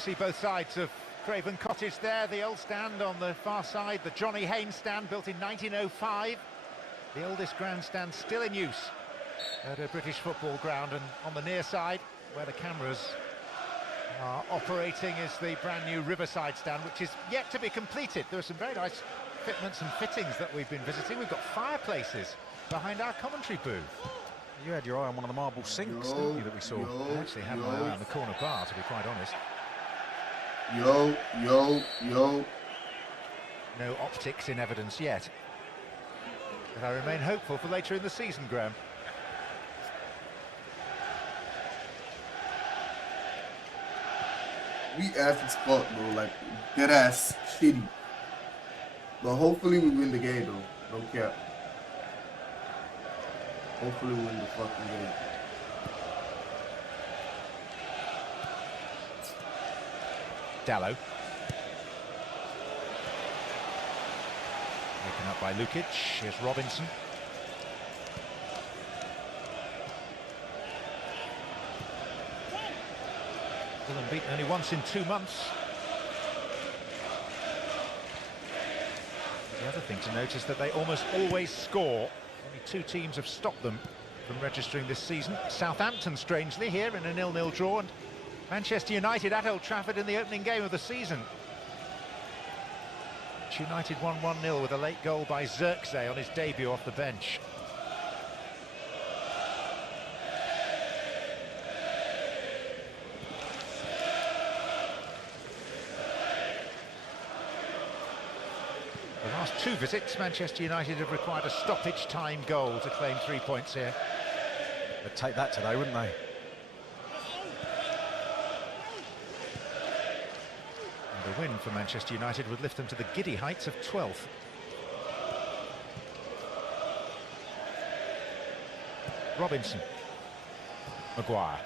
See both sides of Craven Cottage there, the old stand on the far side, the Johnny Haynes stand built in 1905, the oldest grandstand still in use at a British football ground, and on the near side where the cameras are operating is the brand new Riverside stand, which is yet to be completed. There are some very nice fitments and fittings that we've been visiting. We've got fireplaces behind our commentary booth. You had your eye on one of the marble sinks, didn't you, that we saw? I actually had my eye on the corner bar, to be quite honest. Yo. No optics in evidence yet. But I remain hopeful for later in the season, Graham. We ass as fuck, bro. Like, dead ass shitty. But hopefully we win the game, though. No cap. Hopefully we win the fucking game. Dallo. Taken up by Lukic. Here's Robinson. Fulham beaten only once in 2 months. The other thing to note is that they almost always score. Only 2 teams have stopped them from registering this season. Southampton, strangely, here in a 0-0 draw, and Manchester United at Old Trafford in the opening game of the season. United won 1-0 with a late goal by Zirkzee on his debut off the bench. The last 2 visits, Manchester United have required a stoppage time goal to claim 3 points here. They'd take that today, wouldn't they? And a win for Manchester United would lift them to the giddy heights of 12th. Robinson. Maguire.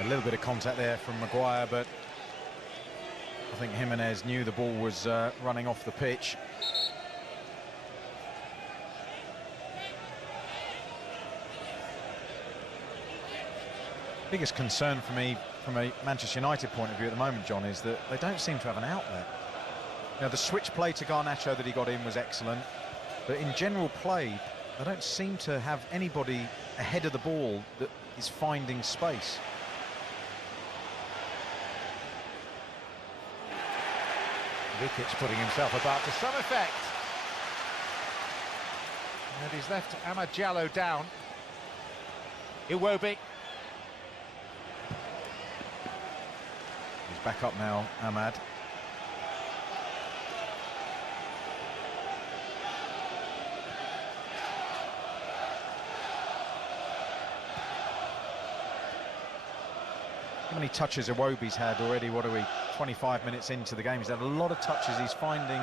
A little bit of contact there from Maguire, but I think Jimenez knew the ball was running off the pitch. Biggest concern for me from a Manchester United point of view at the moment, John, is that they don't seem to have an outlet. You know, the switch play to Garnacho that he got in was excellent, but in general play, they don't seem to have anybody ahead of the ball that is finding space. Lukic putting himself about to some effect. And he's left Amad Diallo down. Iwobi. He's back up now, Amad. How many touches Iwobi's had already? What are we, 25 minutes into the game? He's had a lot of touches. He's finding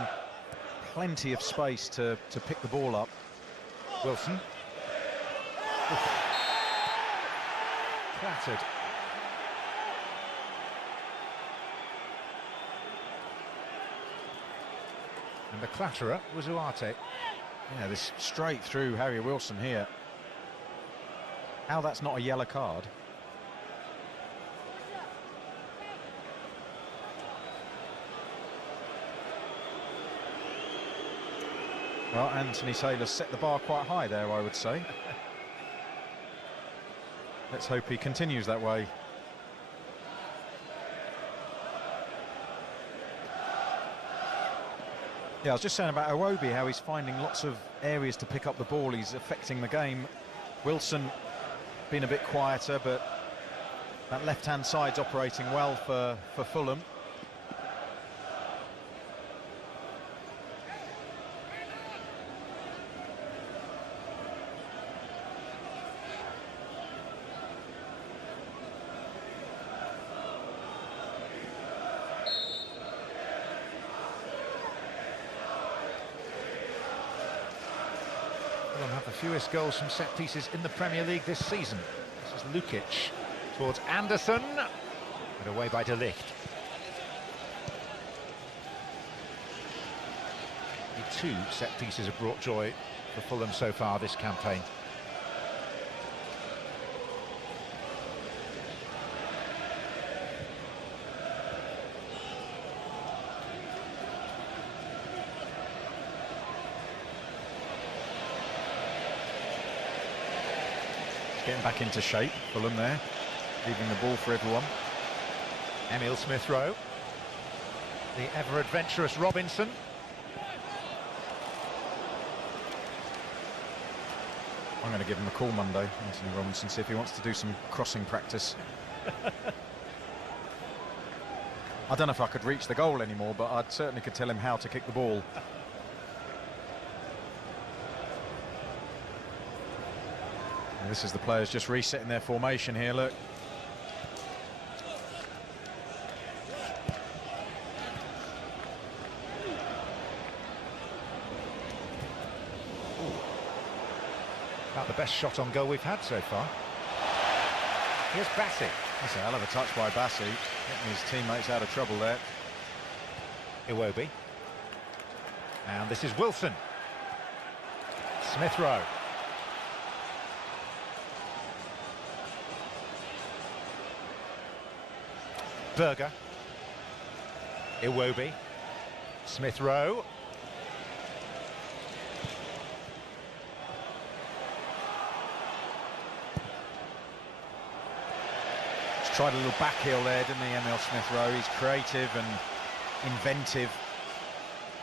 plenty of space to pick the ball up. Wilson. Oof. Clattered. And the clatterer was Uarte. Yeah, this straight through Harry Wilson here. How that's not a yellow card. Well, Anthony Taylor set the bar quite high there, I would say. Let's hope he continues that way. Yeah, I was just saying about Iwobi, how he's finding lots of areas to pick up the ball. He's affecting the game. Wilson been a bit quieter, but that left-hand side's operating well for Fulham. Fulham have the fewest goals from set pieces in the Premier League this season. This is Lukic towards Anderson, but away by De Ligt. The 2 set pieces have brought joy for Fulham so far this campaign. getting back into shape, Fulham there, leaving the ball for everyone. Emile Smith-Rowe, the ever-adventurous Robinson. I'm going to give him a call Monday, Anthony Robinson, see if he wants to do some crossing practice. I don't know if I could reach the goal anymore, but I certainly could tell him how to kick the ball. And this is the players just resetting their formation here, look. About the best shot on goal we've had so far. Here's Bassey. That's a hell of a touch by Bassey, getting his teammates out of trouble there. Iwobi. And this is Wilson. Smith-Rowe. Berger. Iwobi. Smith-Rowe. Tried a little back heel there, didn't he, Emile Smith-Rowe? He's creative and inventive.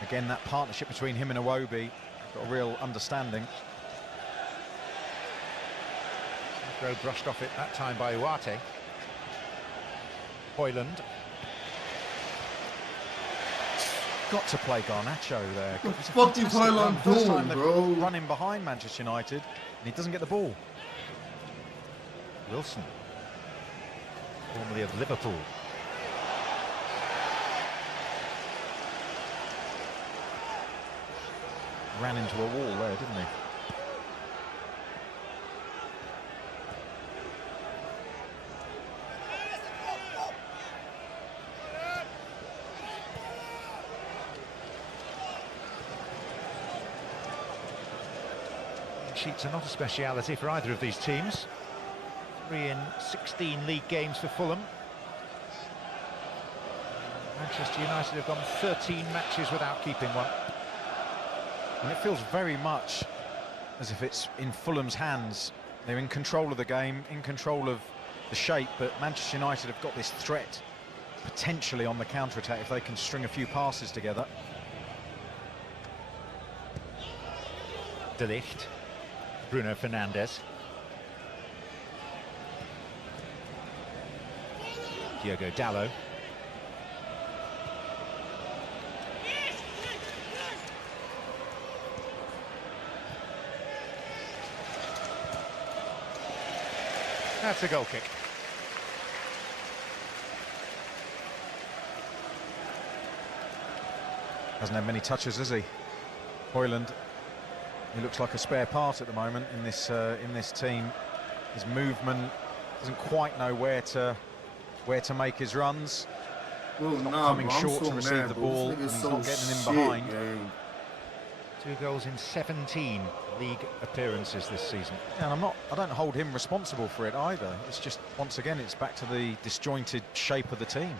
Again, that partnership between him and Iwobi, got a real understanding. Smith-Rowe brushed off it that time by Uarte. Hoyland. Got to play Garnacho there. What the fuck is Hoyland First time doing, they're bro? running behind Manchester United, and he doesn't get the ball. Wilson. Formerly of Liverpool. Ran into a wall there, didn't he? Sheets are not a speciality for either of these teams. 3 in 16 league games for Fulham. Manchester United have gone 13 matches without keeping one. And it feels very much as if it's in Fulham's hands. They're in control of the game, in control of the shape, but Manchester United have got this threat potentially on the counter-attack if they can string a few passes together. De Ligt. Bruno Fernandes. Diogo Dalot. That's a goal kick. Hasn't had many touches, has he? Hoyland. He looks like a spare part at the moment in this team. His movement doesn't quite know where to make his runs. Well, Not nah, coming bro, I'm short so to receive mad, the bro. ball, This and nigga's he's so not getting in shit, behind. gang. 2 goals in 17 league appearances this season. And I don't hold him responsible for it either. It's just, once again, it's back to the disjointed shape of the team.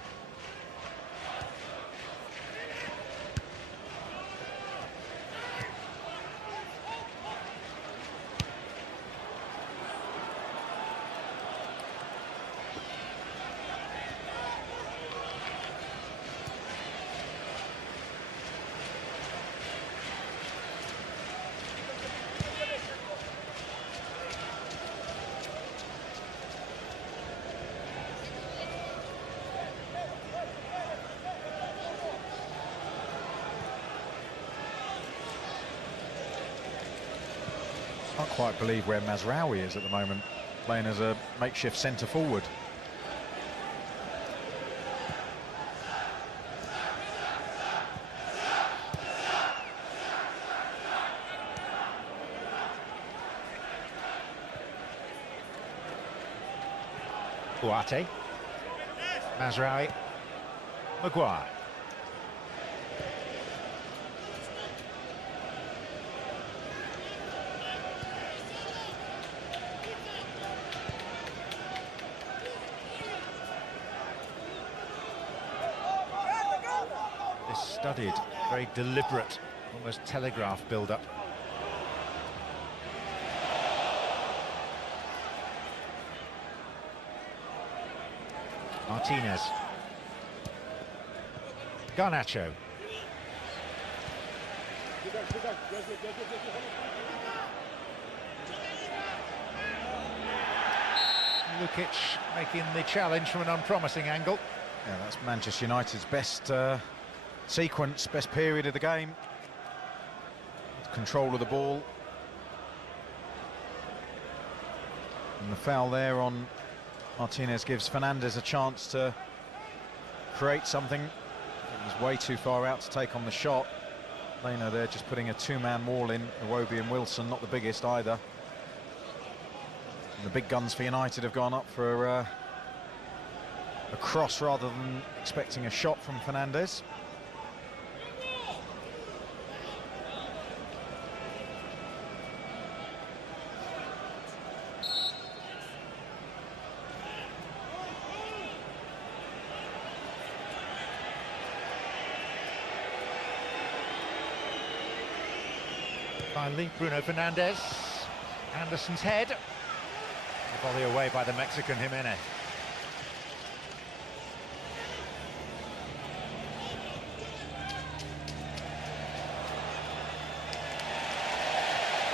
Can't quite believe where Mazraoui is at the moment, playing as a makeshift centre forward. Uarte. Mazraoui. Maguire. This studied, very deliberate, almost telegraph build-up. Martinez. Garnacho. Lukic making the challenge from an unpromising angle. Yeah, that's Manchester United's best sequence, best period of the game. Control of the ball. And the foul there on Martinez gives Fernandes a chance to create something. He's way too far out to take on the shot. They know they're just putting a two-man wall in. Iwobi and Wilson, not the biggest either. And the big guns for United have gone up for a cross rather than expecting a shot from Fernandes. Finally, Bruno Fernandes. Anderson's head. The volley away by the Mexican Jimenez.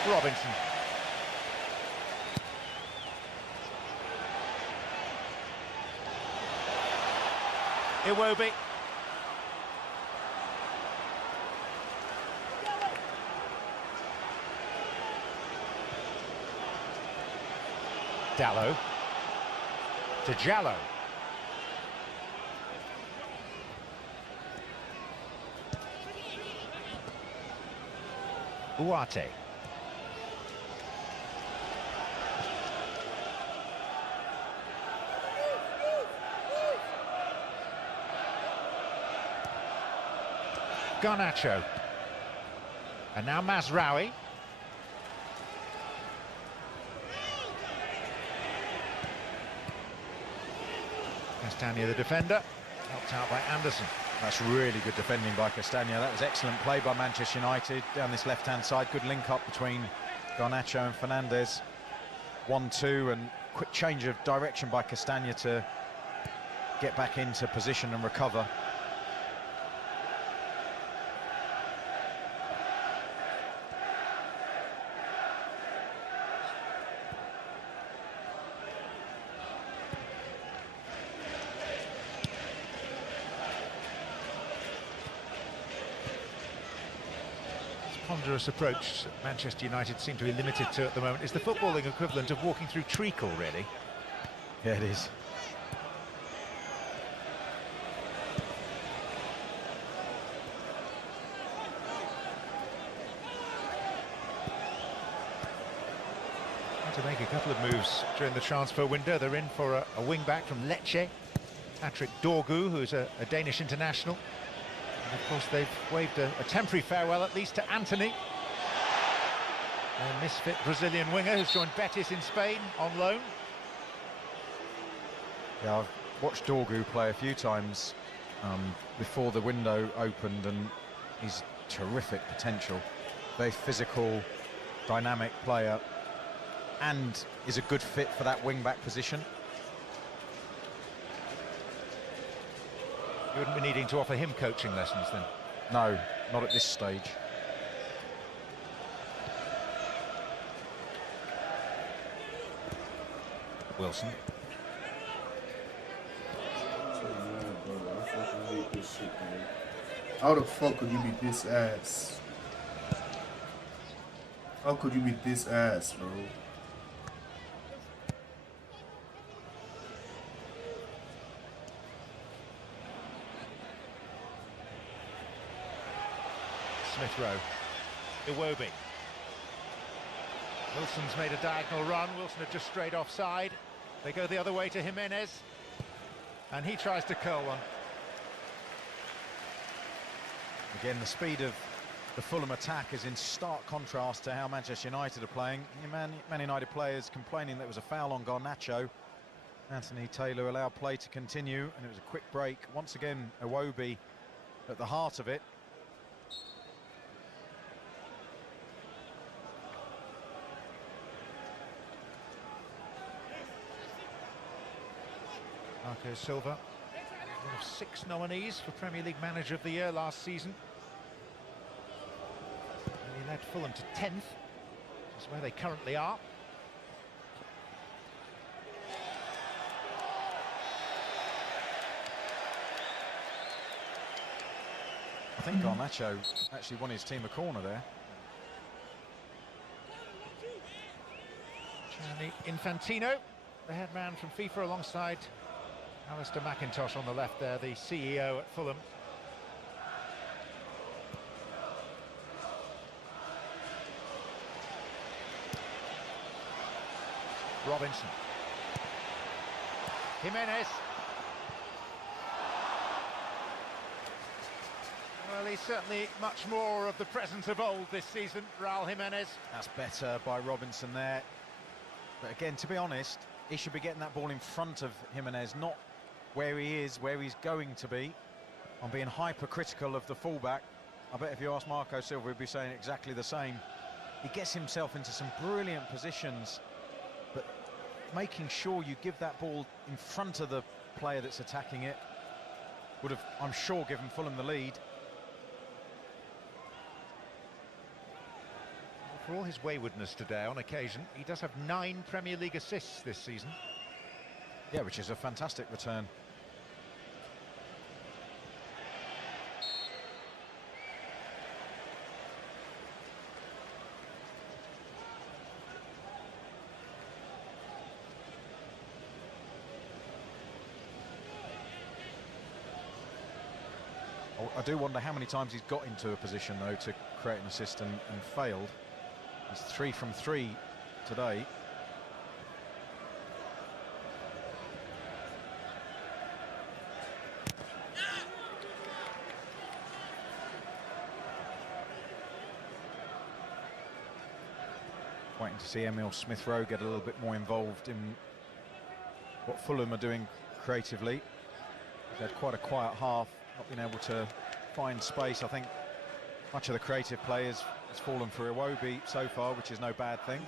Robinson. Iwobi. Dalot to Jallo. Uarte. Garnacho. And now Mazraoui. Castagna, the defender, helped out by Anderson. That's really good defending by Castagna. That was excellent play by Manchester United down this left-hand side. Good link up between Garnacho and Fernandes. 1-2 and quick change of direction by Castagna to get back into position and recover. Ponderous approach that Manchester United seem to be limited to at the moment is the footballing equivalent of walking through treacle, really. Yeah, it is. Had to make a couple of moves during the transfer window. They're in for a wing-back from Lecce, Patrick Dorgu, who's a Danish international. And of course, they've waved a temporary farewell, at least, to Antony, a misfit Brazilian winger who's joined Betis in Spain on loan. Yeah, I've watched Dorgu play a few times before the window opened, and he's terrific potential. Very physical, dynamic player, and is a good fit for that wing-back position. You wouldn't be needing to offer him coaching lessons then? No, not at this stage. Wilson. How the fuck could you be this ass? How could you be this ass, bro? Smith Rowe. Iwobi. Wilson's made a diagonal run. Wilson had just strayed offside. They go the other way to Jimenez. And he tries to curl one. Again, the speed of the Fulham attack is in stark contrast to how Manchester United are playing. Man United players complaining that it was a foul on Garnacho. Anthony Taylor allowed play to continue, and it was a quick break. Once again, Iwobi at the heart of it. Marco Silva, one of 6 nominees for Premier League Manager of the Year last season. And he led Fulham to 10th, which is where they currently are. I think Garnacho actually won his team a corner there. Gianni Infantino, the head man from FIFA, alongside Alistair McIntosh on the left there, the CEO at Fulham. Robinson. Jimenez. Well, he's certainly much more of the presence of old this season, Raul Jimenez. That's better by Robinson there. But again, to be honest, he should be getting that ball in front of Jimenez, not where he is, where he's going to be. I'm being hypercritical of the fullback. I bet if you ask Marco Silva, he'd be saying exactly the same. He gets himself into some brilliant positions, but making sure you give that ball in front of the player that's attacking it would have, I'm sure, given Fulham the lead. For all his waywardness today on occasion, he does have 9 Premier League assists this season. Yeah, which is a fantastic return. I do wonder how many times he's got into a position, though, to create an assist and failed. He's 3 from 3 today. Waiting to see Emil Smith-Rowe get a little bit more involved in what Fulham are doing creatively. They've had quite a quiet half, not been able to find space. I think much of the creative players has fallen for Iwobi so far, which is no bad thing.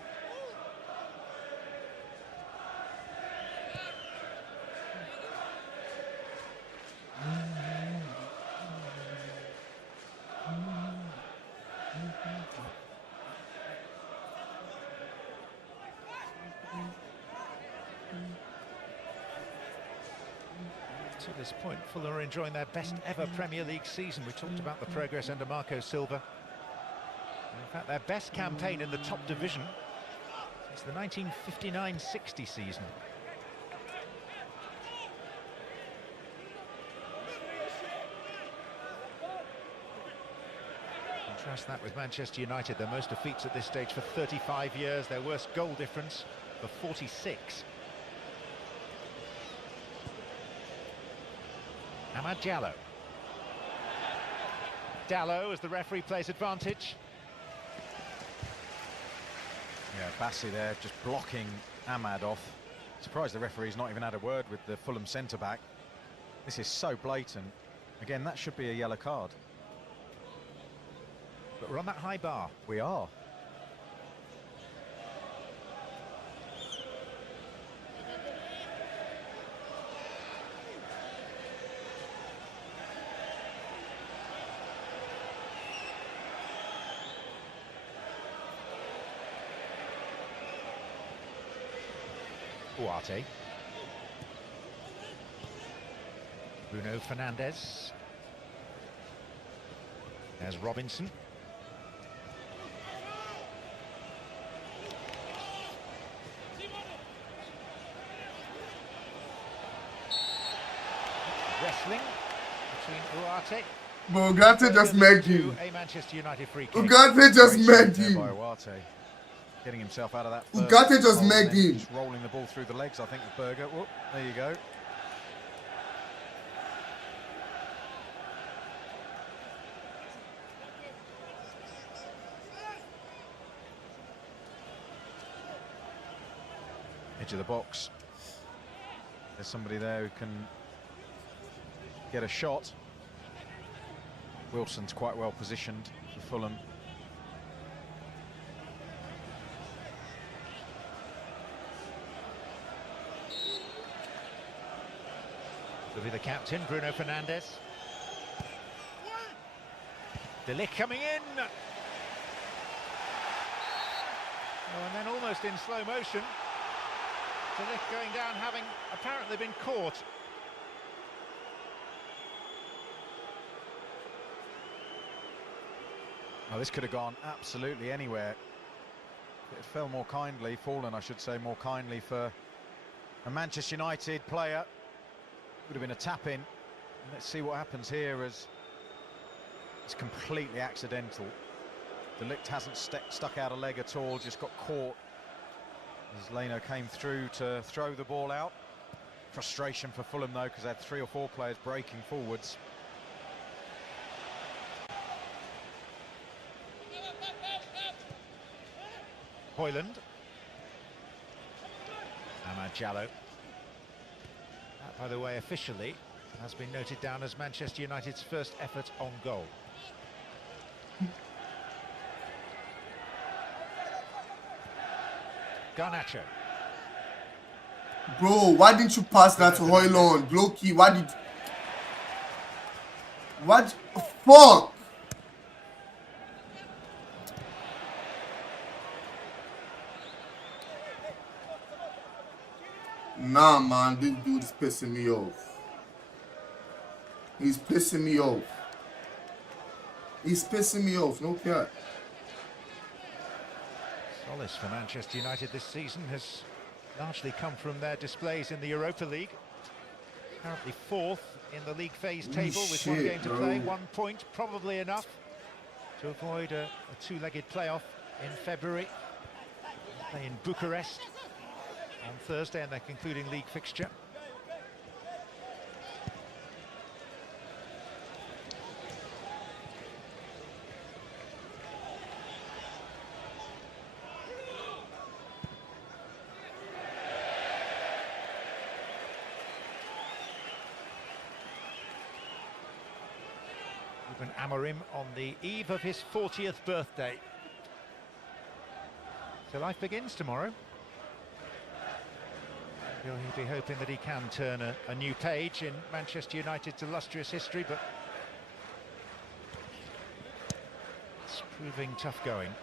To this point, Fulham are enjoying their best ever Premier League season. We talked about the progress under Marco Silva. In fact, their best campaign in the top division since the 1959-60 season. Contrast that with Manchester United, their most defeats at this stage for 35 years, their worst goal difference for 46. Amad Diallo. Diallo, as the referee plays advantage. Yeah, Bassi there just blocking Amad off. Surprised the referee's not even had a word with the Fulham centre-back. This is so blatant. Again, that should be a yellow card. But we're on that high bar. We are. Ugarte. Bruno Fernandes. There's Robinson. Wrestling between Ugarte. But Ugarte just megged him. A Manchester United free kick. Ugarte just megged There him. by Ugarte. Getting himself out of that. Ugarte just hole and megged then him. just rolling the ball through the legs, I think, with Berger. Whoop, there you go. Edge of the box. There's somebody there who can get a shot. Wilson's quite well positioned for Fulham. Will be the captain, Bruno Fernandes. De Ligt coming in. Oh, and then almost in slow motion, De Ligt going down, having apparently been caught. Oh, this could have gone absolutely anywhere. It fell more kindly, fallen, I should say, more kindly for a Manchester United player. Would have been a tap-in. Let's see what happens here, as it's completely accidental. De Ligt hasn't stuck out a leg at all, just got caught as Leno came through to throw the ball out. Frustration for Fulham, though, because they had 3 or 4 players breaking forwards. Højlund. Amad Diallo. That, by the way, officially has been noted down as Manchester United's first effort on goal. Garnacho. Bro, why didn't you pass that to Højlund? Low-key, why did... What? Fuck! Nah, man, this dude is pissing me off. He's pissing me off. He's pissing me off, no cap. Solace for Manchester United this season has largely come from their displays in the Europa League. Currently 4th in the league phase table with one game to play. 1 point, probably enough to avoid a two-legged playoff in February. Play in Bucharest on Thursday in their concluding league fixture. Ruben Amorim on the eve of his 40th birthday. So life begins tomorrow. He'll be hoping that he can turn a new page in Manchester United's illustrious history, but it's proving tough going.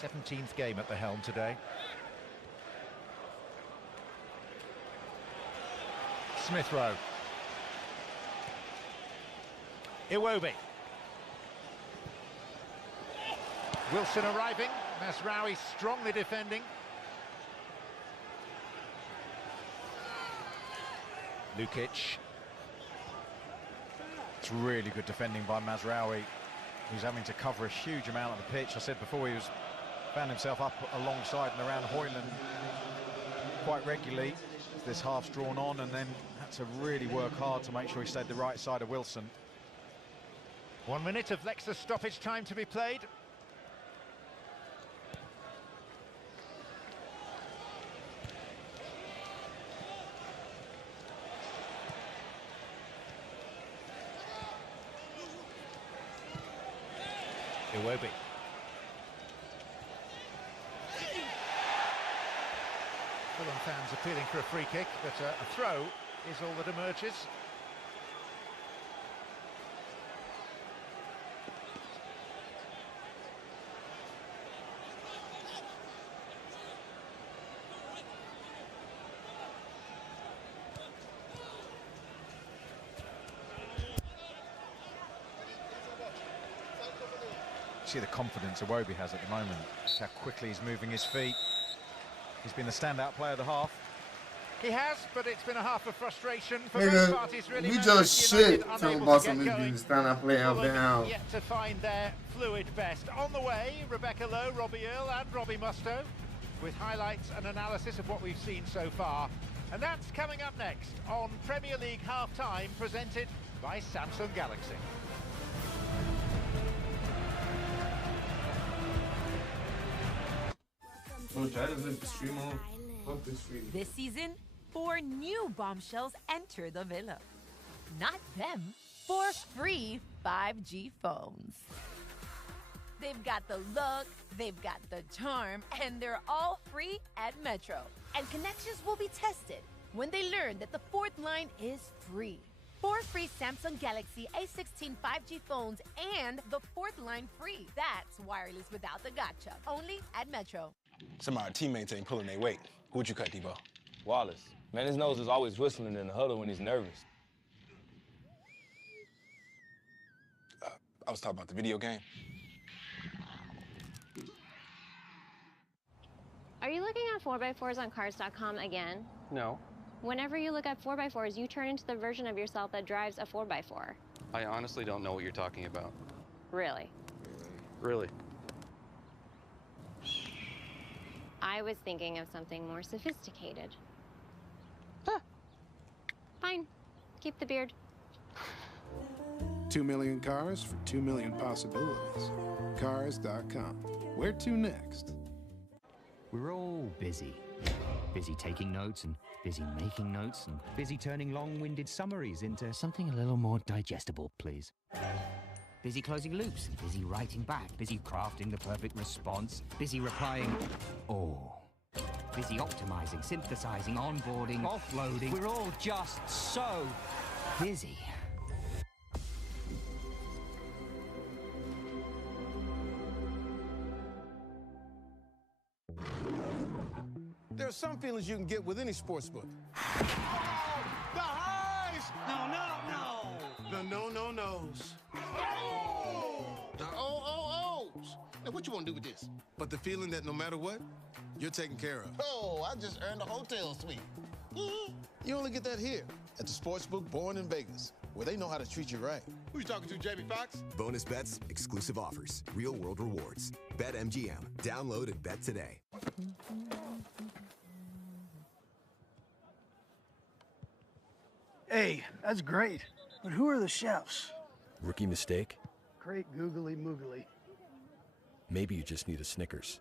17th game at the helm today. Smith Rowe. Iwobi. Wilson arriving. Mazraoui strongly defending. Lukic. It's really good defending by Mazraoui. He's having to cover a huge amount of the pitch. I said before, found himself up alongside and around Højlund quite regularly. This half's drawn on, and then had to really work hard to make sure he stayed the right side of Wilson. 1 minute of Lexus stoppage time to be played. Iwobi. Fulham fans appealing for a free kick, but a throw is all that emerges. See the confidence Iwobi has at the moment. Just how quickly he's moving his feet. He's been the standout player of the half. He has, but it's been a half of frustration for Nigga, both parties. Really, we just shit talking about some going. being the standout player of the half. Yet to find their fluid best. On the way, Rebecca Lowe, Robbie Earle and Robbie Mustoe, with highlights and analysis of what we've seen so far. And that's coming up next on Premier League Half Time, presented by Samsung Galaxy. This season, 4 new bombshells enter the villa. Not them, 4 free 5G phones. They've got the look, they've got the charm, and they're all free at Metro. And connections will be tested when they learned that the fourth line is free. 4 free Samsung Galaxy A16 5G phones and the fourth line free. That's wireless without the gotcha. Only at Metro. Some of our teammates ain't pulling their weight. Who'd you cut, Debo? Wallace. Man, his nose is always whistling in the huddle when he's nervous. I was talking about the video game. Are you looking at 4x4s on Cars.com again? No. Whenever you look at 4x4s, you turn into the version of yourself that drives a 4x4. I honestly don't know what you're talking about. Really? Really? I was thinking of something more sophisticated. Fine. Keep the beard. 2 million cars for 2 million possibilities. Cars.com. Where to next? We're all busy. Busy taking notes and busy making notes and busy turning long-winded summaries into something a little more digestible, please. Busy closing loops, busy writing back, busy crafting the perfect response, busy replying, oh. Busy optimizing, synthesizing, onboarding, offloading. We're all just so busy. There are some feelings you can get with any sportsbook. The highs! The no-no-nos. The oh-oh-ohs. Now, what you want to do with this? But the feeling that no matter what, you're taken care of. Oh, I just earned a hotel suite. You only get that here at the sportsbook Born in Vegas, where they know how to treat you right. Who you talking to, Jamie Foxx? Bonus bets, exclusive offers, real-world rewards. BetMGM. Download and bet today. Hey, that's great. But who are the chefs? Rookie mistake? Great googly moogly. Maybe you just need a Snickers.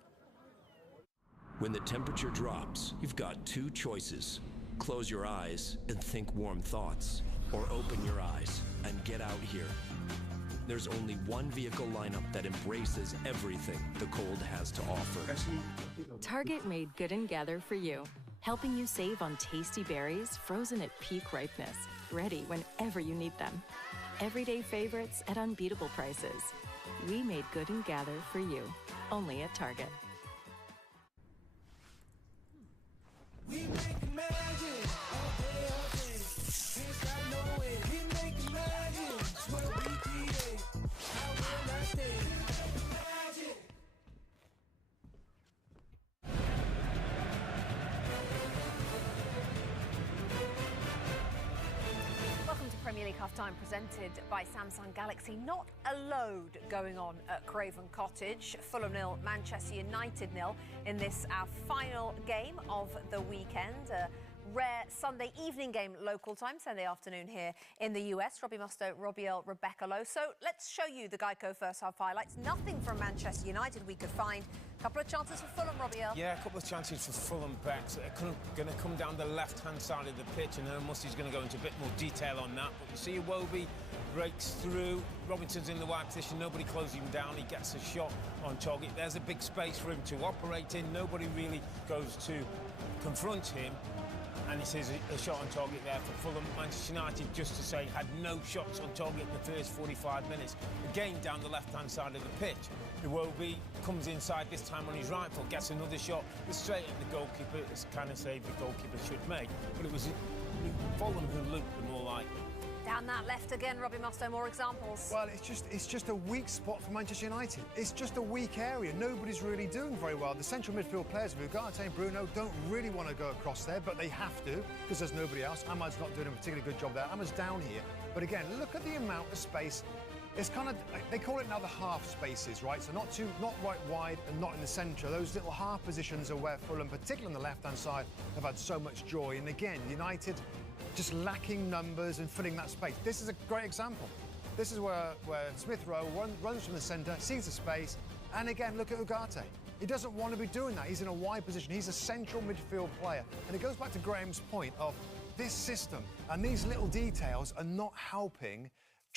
When the temperature drops, you've got two choices. Close your eyes and think warm thoughts, or open your eyes and get out here. There's only one vehicle lineup that embraces everything the cold has to offer. Target made Good and Gather for you, helping you save on tasty berries frozen at peak ripeness, ready whenever you need them. Everyday favorites at unbeatable prices. We made Good and Gather for you, only at Target. We make magic all day, all day. Ain't got no way. We make magic. It's what we create. How will I stay? Magic. Welcome to Premier League Halftime, presented by Samsung Galaxy. Not a load going on at Craven Cottage. Fulham 0, Manchester United 0 in this, our final game of the weekend. A rare Sunday evening game local time, Sunday afternoon here in the US. Robbie Mustoe, Robbie Earle, Rebecca Lowe. So let's show you the Geico first half highlights. Nothing from Manchester United we could find. A couple of chances for Fulham, Robbie Earle. Yeah, a couple of chances for Fulham backs. They're going to come down the left-hand side of the pitch, and then Musty's going to go into a bit more detail on that. But you see Iwobi breaks through. Robinson's in the wide position. Nobody closes him down. He gets a shot on target. There's a big space for him to operate in. Nobody really goes to confront him. And it says a shot on target there for Fulham. Manchester United, just to say, had no shots on target in the first 45 minutes. Again, down the left-hand side of the pitch. Iwobi comes inside, this time on his right foot, gets another shot. It's straight at the goalkeeper. It's the kind of save the goalkeeper should make. But it was Fulham who looked the more likely. Down that left again, Robbie Mustoe, more examples. Well, it's just a weak spot for Manchester United. It's just a weak area. Nobody's really doing very well. The central midfield players, Ugarte and Bruno, don't really want to go across there, but they have to, because there's nobody else. Ahmad's not doing a particularly good job there. Ahmad's down here. But again, look at the amount of space. It's kind of, they call it now the half spaces, right? So not right wide and not in the centre. Those little half positions are where Fulham, particularly on the left-hand side, have had so much joy. And again, United just lacking numbers and filling that space. This is a great example. This is where Smith Rowe runs from the centre, sees the space, and again, look at Ugarte. He doesn't want to be doing that. He's in a wide position. He's a central midfield player. And it goes back to Graham's point of this system and these little details are not helping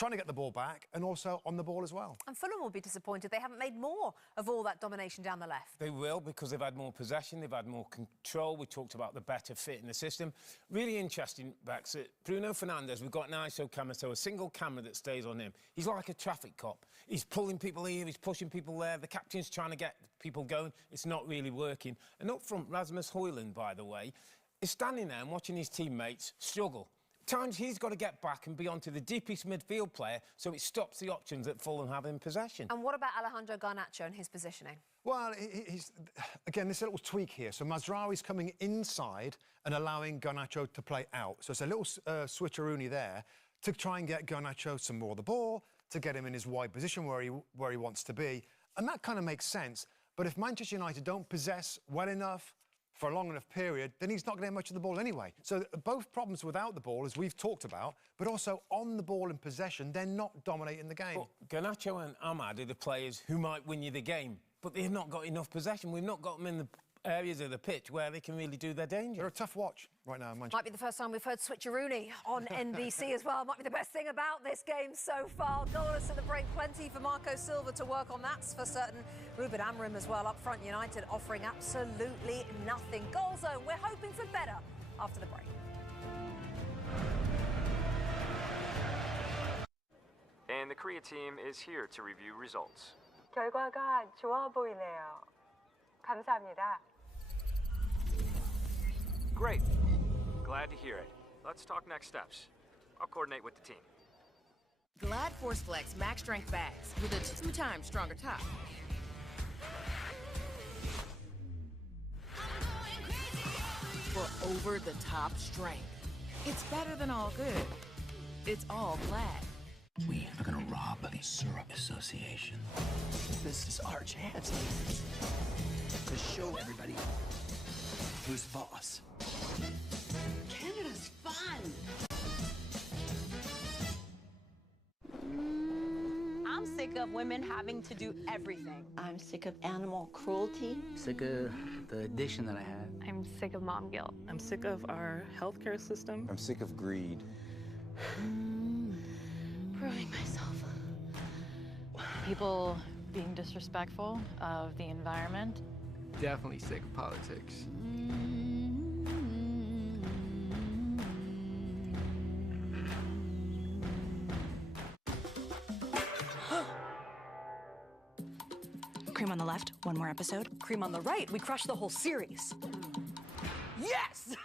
trying to get the ball back, and also on the ball as well. And Fulham will be disappointed they haven't made more of all that domination down the left. They will, because they've had more possession, they've had more control. We talked about the better fit in the system. Really interesting, Bex, that Bruno Fernandes, we've got an ISO camera, so a single camera that stays on him. He's like a traffic cop. He's pulling people here, he's pushing people there. The captain's trying to get people going. It's not really working. And up front, Rasmus Højlund, by the way, is standing there and watching his teammates struggle. Times he's got to get back and be onto the deepest midfield player, so it stops the options that Fulham have in possession. And what about Alejandro Garnacho and his positioning? Well, he's again, this little tweak here. So Mazraoui's coming inside and allowing Garnacho to play out. So it's a little switcheroony there to try and get Garnacho some more of the ball, to get him in his wide position where he wants to be. And that kind of makes sense. But if Manchester United don't possess well enough for a long enough period, then he's not going to get much of the ball anyway. So both problems without the ball, as we've talked about, but also on the ball in possession, they're not dominating the game. But Garnacho and Ahmad are the players who might win you the game, but they've not got enough possession. We've not got them in the areas of the pitch where they can really do their danger. They're a tough watch right now, Manchester. Might be the first time we've heard switcheroony on NBC as well. Might be the best thing about this game so far. Goalless at the break, plenty for Marco Silva to work on, that's for certain. Ruben Amorim as well, up front, United offering absolutely nothing. Goal zone, we're hoping for better after the break. And the Korea team is here to review results. 결과가 좋아 보이네요. 감사합니다. Great. Glad to hear it. Let's talk next steps. I'll coordinate with the team. Glad Force Flex Max Strength Bags with a 2 times stronger top. For over-the-top strength. It's better than all good. It's all Glad. We are gonna rob the Syrup Association. This is our chance to show everybody who's boss. Canada's fun. I'm sick of women having to do everything. I'm sick of animal cruelty. Sick of the addiction that I had. I'm sick of mom guilt. I'm sick of our healthcare system. I'm sick of greed. Proving myself. People being disrespectful of the environment. Definitely sick of politics. Cream on the left, one more episode. Cream on the right, we crushed the whole series. Yes!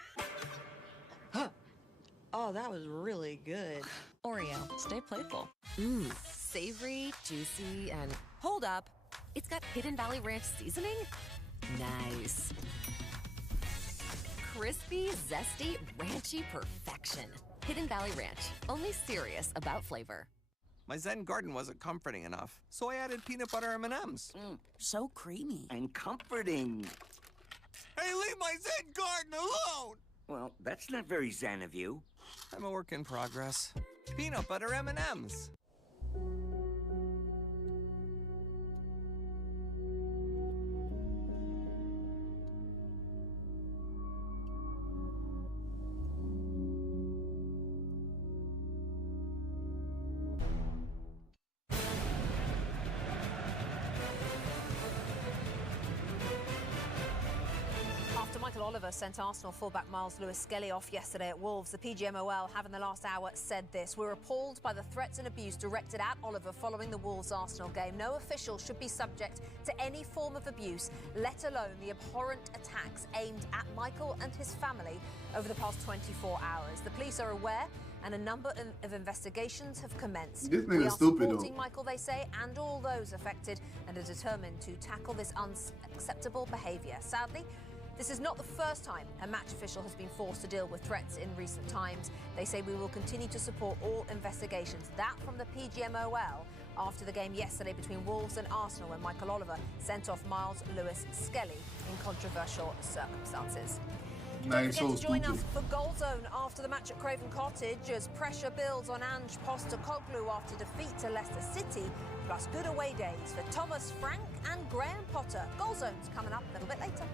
Oh, that was really good. Oreo, stay playful. Mmm, savory, juicy, and hold up. It's got Hidden Valley Ranch seasoning? Nice. Crispy, zesty, ranchy perfection. Hidden Valley Ranch, only serious about flavor. My Zen garden wasn't comforting enough, so I added peanut butter M&Ms. So creamy. And comforting. Hey, leave my Zen garden alone! Well, that's not very Zen of you. I'm a work in progress. Peanut butter M&Ms. Michael Oliver sent Arsenal fullback Miles Lewis-Skelly off yesterday at Wolves. The PGMOL have in the last hour said this: "We're appalled by the threats and abuse directed at Oliver following the Wolves-Arsenal game. No official should be subject to any form of abuse, let alone the abhorrent attacks aimed at Michael and his family over the past 24 hours. The police are aware and a number of investigations have commenced. This We nigga's are stupid, supporting though. Michael, they say, and all those affected, and are determined to tackle this unacceptable behaviour. Sadly, this is not the first time a match official has been forced to deal with threats in recent times. They say we will continue to support all investigations." That from the PGMOL after the game yesterday between Wolves and Arsenal, when Michael Oliver sent off Miles Lewis-Skelly in controversial circumstances. Don't forget to join us for Goal Zone after the match at Craven Cottage as pressure builds on Ange Postecoglou after defeat to Leicester City, plus good away days for Thomas Frank and Graham Potter. Goal Zone's coming up a little bit later.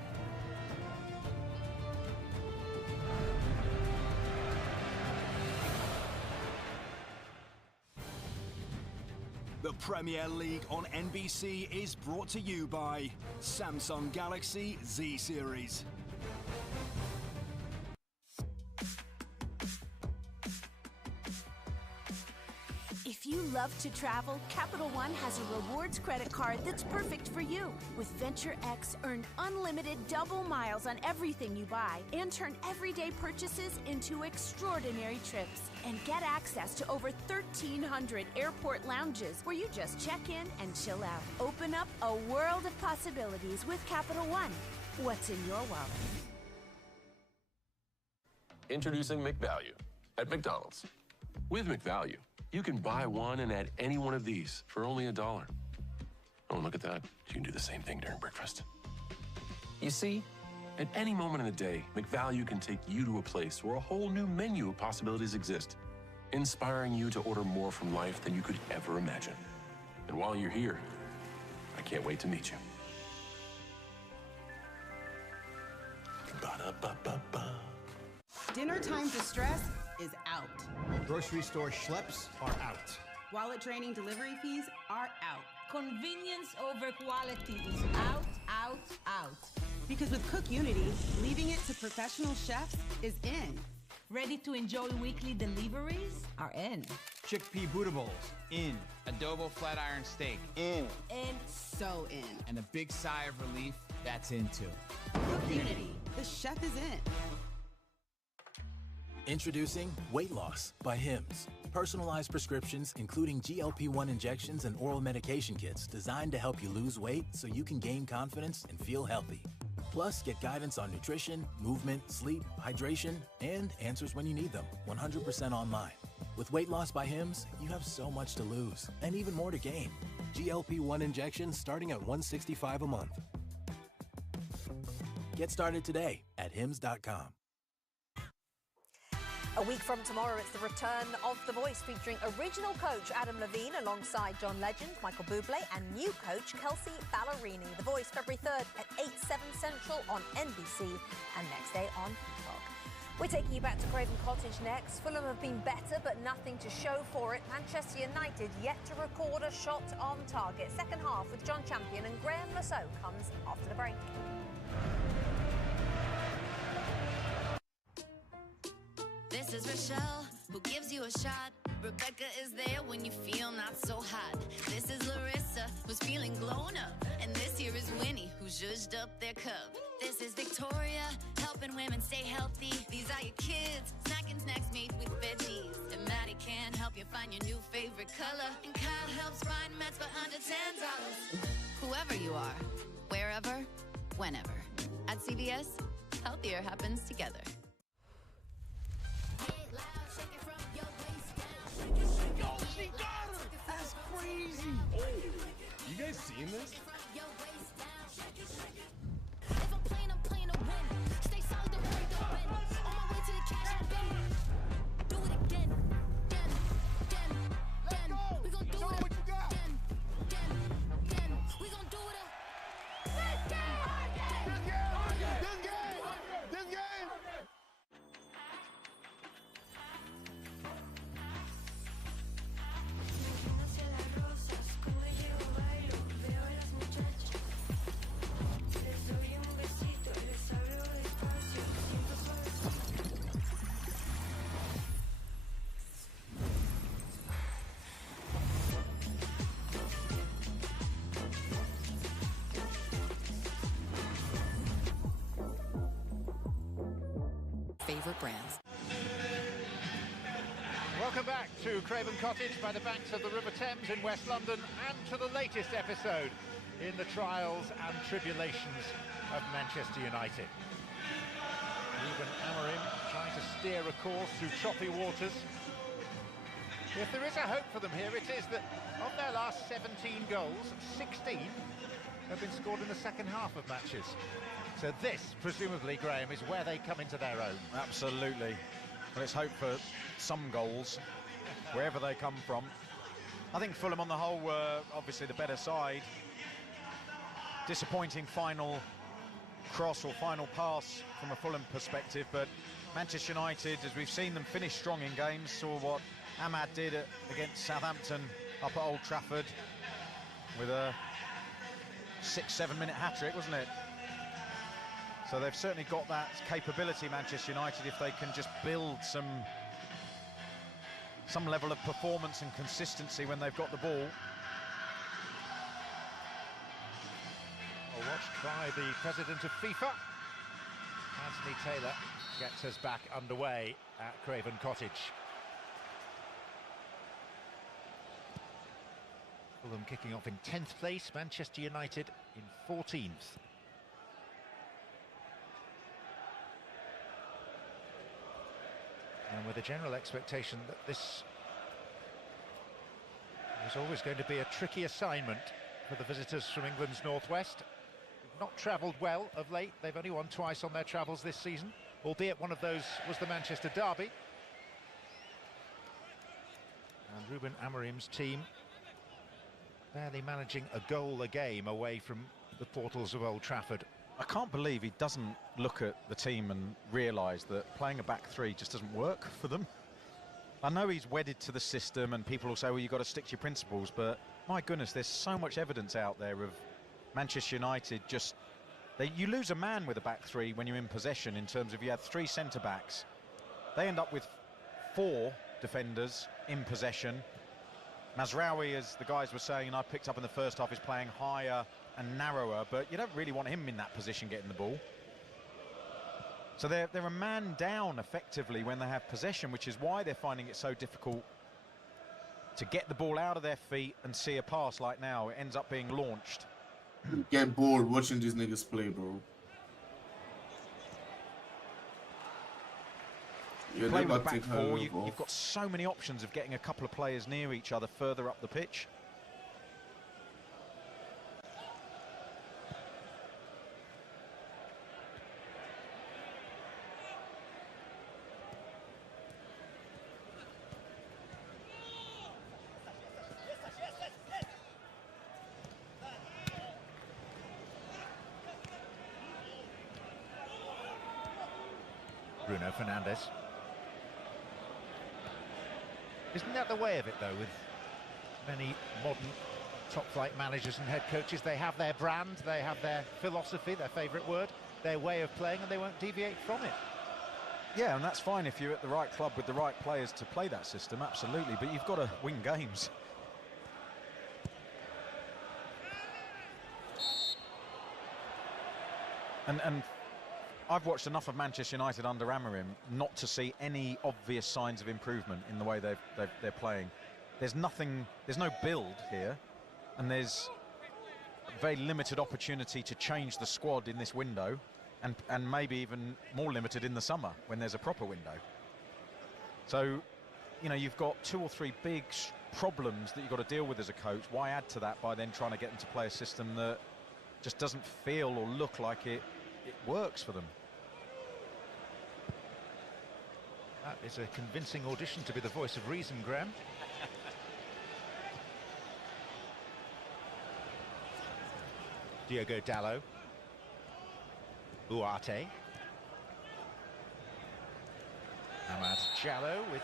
The Premier League on NBC is brought to you by Samsung Galaxy Z Series. If you love to travel, Capital One has a rewards credit card that's perfect for you. With Venture X, earn unlimited double miles on everything you buy and turn everyday purchases into extraordinary trips. And get access to over 1,300 airport lounges where you just check in and chill out. Open up a world of possibilities with Capital One. What's in your wallet? Introducing McValue at McDonald's. With McValue, you can buy one and add any one of these for only $1. Oh, look at that. You can do the same thing during breakfast. You see, at any moment in the day, McValue can take you to a place where a whole new menu of possibilities exist, inspiring you to order more from life than you could ever imagine. And while you're here, I can't wait to meet you. Ba-da-ba-ba-ba. Dinner time distress is out. Grocery store schleps are out. Wallet draining delivery fees are out. Convenience over quality is out, out, out. Because with Cook Unity, leaving it to professional chefs is in. Ready to enjoy weekly deliveries are in. Chickpea Buddha Bowls, in. Adobo flat iron steak, in. And so in. And a big sigh of relief, that's in too. Cook Unity, the chef is in. Introducing Weight Loss by Hims. Personalized prescriptions, including GLP-1 injections and oral medication kits designed to help you lose weight so you can gain confidence and feel healthy. Plus, get guidance on nutrition, movement, sleep, hydration, and answers when you need them, 100% online. With Weight Loss by Hims, you have so much to lose and even more to gain. GLP-1 injections starting at $165 a month. Get started today at hims.com. A week from tomorrow, it's the return of The Voice, featuring original coach Adam Levine alongside John Legend, Michael Bublé, and new coach Kelsey Ballerini. The Voice, February 3rd at 8/7 Central on NBC and next day on Peacock. We're taking you back to Craven Cottage next. Fulham have been better, but nothing to show for it. Manchester United yet to record a shot on target. Second half with John Champion and Graham Lasso comes after the break. This is Rochelle, who gives you a shot. Rebecca is there when you feel not so hot. This is Larissa, who's feeling blown up. And this here is Winnie, who zhuzhed up their cup. This is Victoria, helping women stay healthy. These are your kids, snacking snacks made with veggies. And Maddie can help you find your new favorite color. And Kyle helps find meds for under $10. Whoever you are, wherever, whenever. At CVS, healthier happens together. That's crazy. Oh, you guys seen this? Favorite brands. Welcome back to Craven Cottage by the banks of the River Thames in West London, and to the latest episode in the trials and tribulations of Manchester United. Ruben Amorim trying to steer a course through choppy waters. If there is a hope for them here, it is that of their last 17 goals, 16 have been scored in the second half of matches. So this, presumably, Graham, is where they come into their own. Absolutely. Let's hope for some goals, wherever they come from. I think Fulham, on the whole, were obviously the better side. Disappointing final cross or final pass from a Fulham perspective, but Manchester United, as we've seen them finish strong in games, saw what Ahmad did against Southampton up at Old Trafford with a 6-7 minute hat-trick, wasn't it? So they've certainly got that capability, Manchester United, if they can just build some level of performance and consistency when they've got the ball. Watched by the president of FIFA, Anthony Taylor, gets us back underway at Craven Cottage. Fulham kicking off in 10th place, Manchester United in 14th. And with a general expectation that this was always going to be a tricky assignment for the visitors from England's northwest. Not travelled well of late. They've only won twice on their travels this season, albeit one of those was the Manchester derby. And Ruben Amorim's team barely managing a goal a game away from the portals of Old Trafford. I can't believe he doesn't look at the team and realise that playing a back three just doesn't work for them. I know he's wedded to the system and people will say, well, you've got to stick to your principles, but my goodness, there's so much evidence out there of Manchester United just... you lose a man with a back three when you're in possession, in terms of you had 3 centre-backs. They end up with 4 defenders in possession. Mazraoui, as the guys were saying, and I picked up in the first half, is playing higher and narrower, but you don't really want him in that position getting the ball. So they're a man down effectively when they have possession, which is why they're finding it so difficult to get the ball out of their feet and see a pass like now. It ends up being launched. Get bored watching these niggas play, bro. Yeah, Play with the back four, you've got so many options of getting a couple of players near each other further up the pitch. Bruno Fernandes. Isn't that the way of it, though, with many modern top-flight managers and head coaches? They have their brand, they have their philosophy, their favourite word, their way of playing, and they won't deviate from it. Yeah, and that's fine if you're at the right club with the right players to play that system, absolutely, but you've got to win games. And I've watched enough of Manchester United under Amorim not to see any obvious signs of improvement in the way they're playing. There's no build here, and there's a very limited opportunity to change the squad in this window, and maybe even more limited in the summer when there's a proper window. So, you know, you've got 2 or 3 big problems that you've got to deal with as a coach. Why add to that by then trying to get them to play a system that just doesn't feel or look like it works for them? That is a convincing audition to be the voice of reason, Graham. Diogo Dalot. Ugarte. Amad Diallo with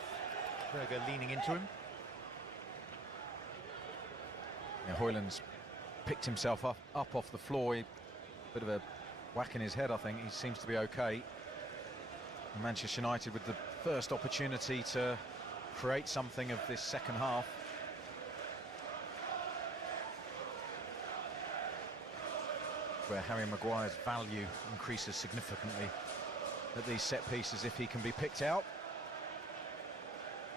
Berger leaning into him. Yeah, Højlund's picked himself up off the floor. Bit of a whack in his head, I think. He seems to be okay. And Manchester United with the first opportunity to create something of this second half. Where Harry Maguire's value increases significantly at these set pieces if he can be picked out.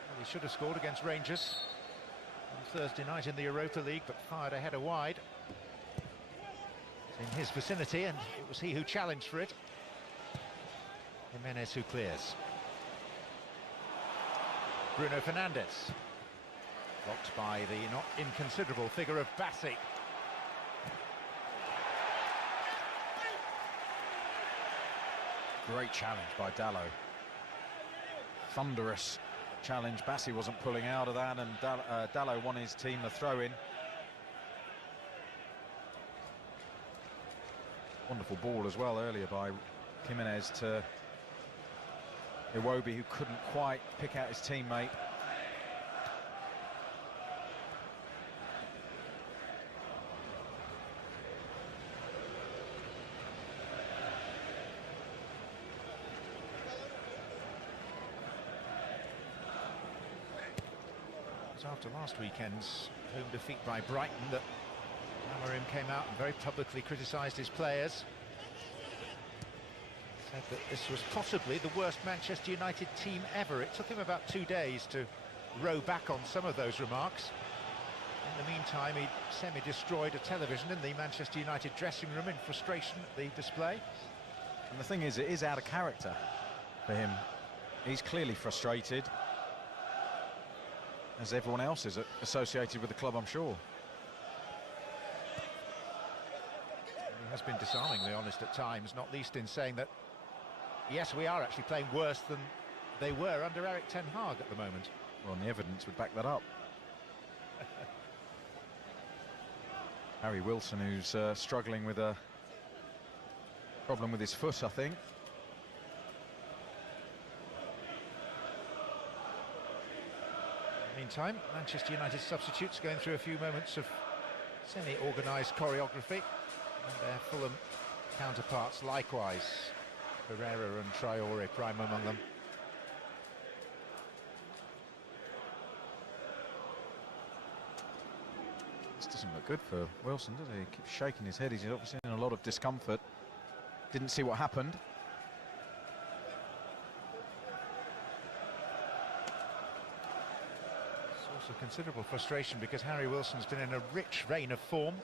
Well, he should have scored against Rangers on Thursday night in the Europa League, but fired a header wide. It's in his vicinity, and it was he who challenged for it. Jimenez who clears. Bruno Fernandes. Blocked by the not inconsiderable figure of Bassi. Great challenge by Dalot. Thunderous challenge. Bassi wasn't pulling out of that, and Dalot won his team the throw-in. Wonderful ball as well earlier by Jimenez to Iwobi, who couldn't quite pick out his teammate. was after last weekend's home defeat by Brighton that Amorim came out and very publicly criticised his players. Said that this was possibly the worst Manchester United team ever. It took him about 2 days to row back on some of those remarks. In the meantime, he semi-destroyed a television in the Manchester United dressing room in frustration at the display. And the thing is, it is out of character for him. He's clearly frustrated, as everyone else is associated with the club, I'm sure. He has been disarmingly honest at times, not least in saying that, yes, we are actually playing worse than they were under Erik ten Hag at the moment. Well, and the evidence would back that up. Harry Wilson, who's struggling with a problem with his foot, I think. Meantime, Manchester United substitutes going through a few moments of semi-organised choreography, and their Fulham counterparts likewise. Pereira and Traore prime among them. This doesn't look good for Wilson, does he? He keeps shaking his head. He's obviously in a lot of discomfort. Didn't see what happened. Source of considerable frustration because Harry Wilson's been in a rich reign of form.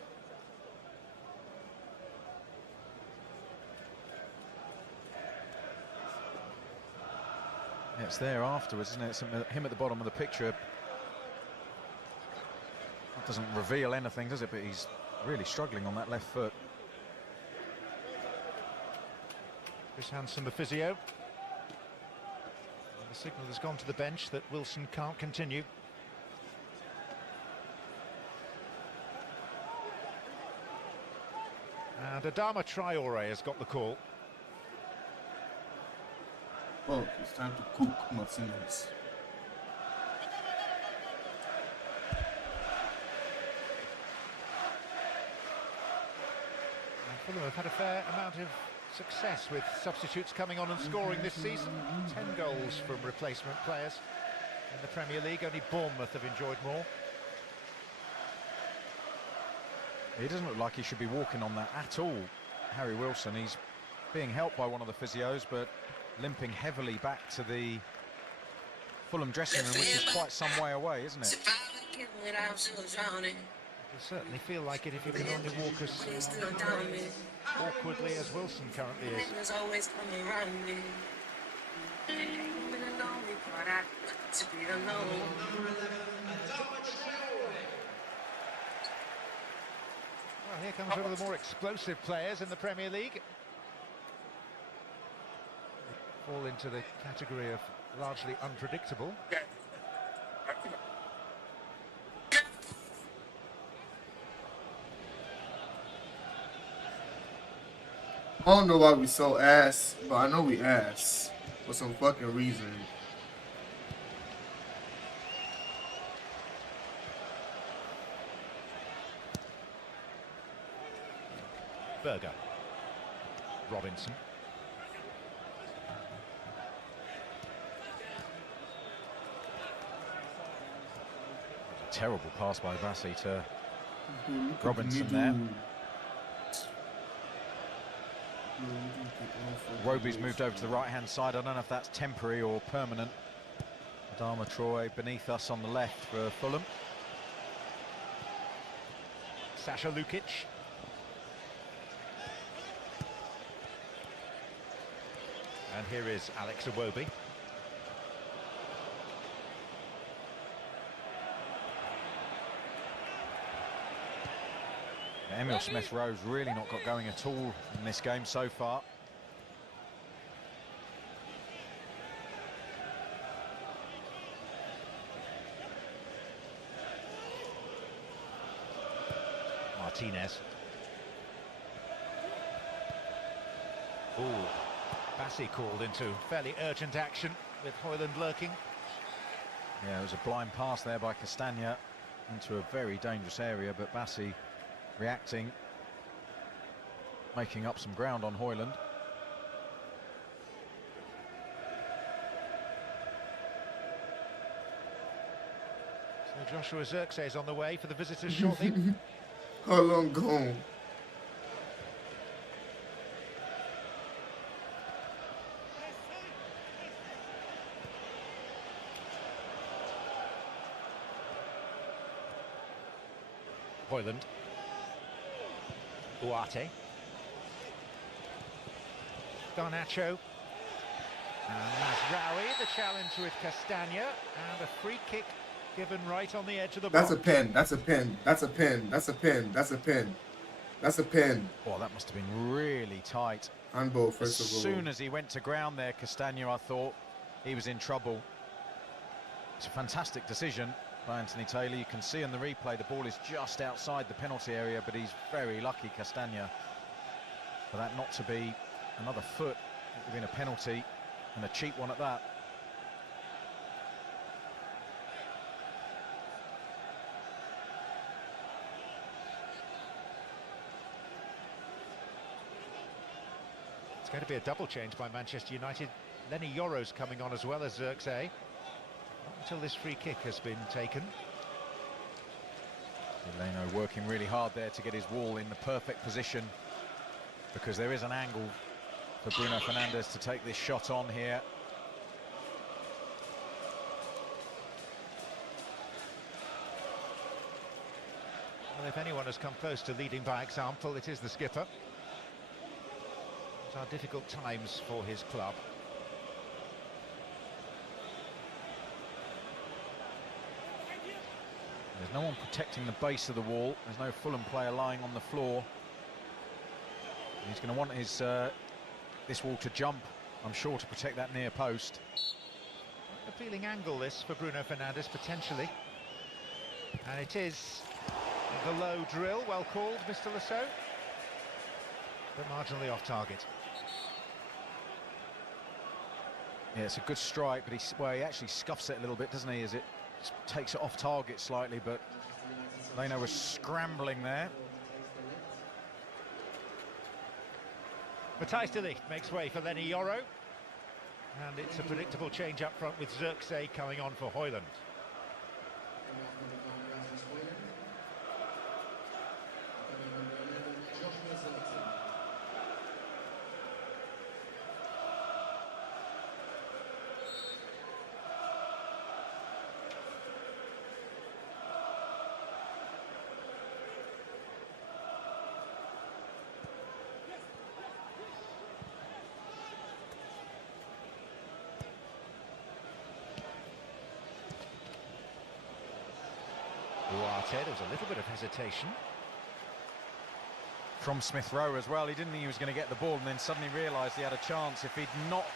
Yeah, it's there afterwards, isn't it? It's him at the bottom of the picture. It doesn't reveal anything, does it? But he's really struggling on that left foot. Chris Hansen, the physio. And the signal has gone to the bench that Wilson can't continue. And Adama Traore has got the call. Oh, it's time to cook Martinez. Fulham have had a fair amount of success with substitutes coming on and scoring this season. 10 goals from replacement players in the Premier League. Only Bournemouth have enjoyed more. He doesn't look like he should be walking on that at all, Harry Wilson. He's being helped by one of the physios, but limping heavily back to the Fulham dressing room, which is quite some way away, isn't it? It'll certainly feel like it if you can only walk as awkwardly as Wilson currently is. Well, here comes one of the more explosive players in the Premier League. Fall into the category of largely unpredictable. I don't know why we so ass, but I know we ass for some fucking reason. Berger. Robinson. Terrible pass by Bassi to Robinson there. Roby's moved over to the right-hand side. I don't know if that's temporary or permanent. Adama Traore beneath us on the left for Fulham. Sasha Lukic. And here is Alex Iwobi. Emil Smith-Rowe's really not got going at all in this game so far. Martinez. Ooh, Bassi called into fairly urgent action with Højlund lurking. Yeah, it was a blind pass there by Castagna into a very dangerous area, but Bassi reacting, making up some ground on Højlund. Joshua Zirkzee is on the way for the visitors shortly. How long gone? Hoyland. Uarte. Garnacho. And Mazraoui, the challenge with Castagna, and a free kick given right on the edge of the box. That's a pen. That's a pen. That's a pen. That's a pen. That's a pen. That's a pen. Oh, that must have been really tight. Handball, first of all. As soon as he went to ground there, Castagna, I thought he was in trouble. It's a fantastic decision by Anthony Taylor. You can see in the replay the ball is just outside the penalty area, but he's very lucky, Castagna, for that not to be another foot. It would have been a penalty, and a cheap one at that. It's going to be a double change by Manchester United. Lenny Yoro's coming on as well as Zirkzee. Not until this free kick has been taken. Leno working really hard there to get his wall in the perfect position, because there is an angle for Bruno Fernandes to take this shot on here. Well, if anyone has come close to leading by example, it is the skipper. These are difficult times for his club. There's no one protecting the base of the wall. There's no Fulham player lying on the floor. He's going to want his this wall to jump, I'm sure, to protect that near post. Appealing angle this for Bruno Fernandes, potentially. And it is the low drill, well called, Mr. Lasso, but marginally off target. Yeah, it's a good strike, but he actually scuffs it a little bit, doesn't he, as it takes it off target slightly, but Leno was scrambling there. Matthijs de Ligt makes way for Lenny Yoro, and it's a predictable change up front with Zirkzee coming on for Hoyland. There was a little bit of hesitation. From Smith Rowe as well. He didn't think he was going to get the ball, and then suddenly realised he had a chance. If he'd not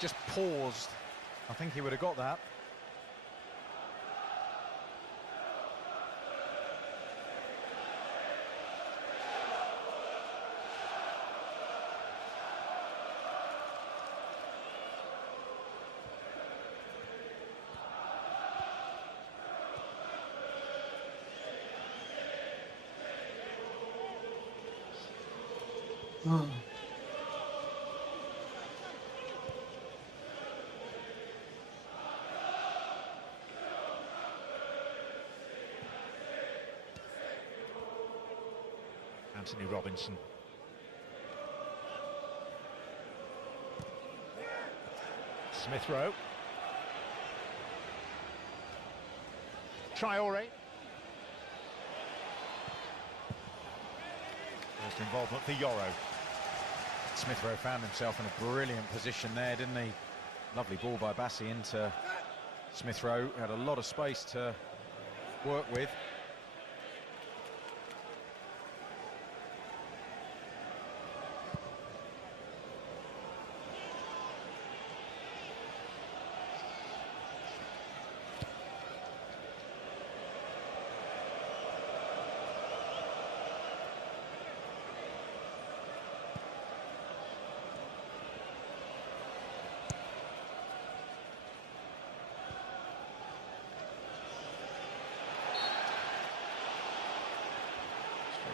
just paused, I think he would have got that. Anthony Robinson. Smith Rowe. Traore. First involvement for Yoro. Smith Rowe found himself in a brilliant position there, didn't he? Lovely ball by Bassi into Smith Rowe. Had a lot of space to work with.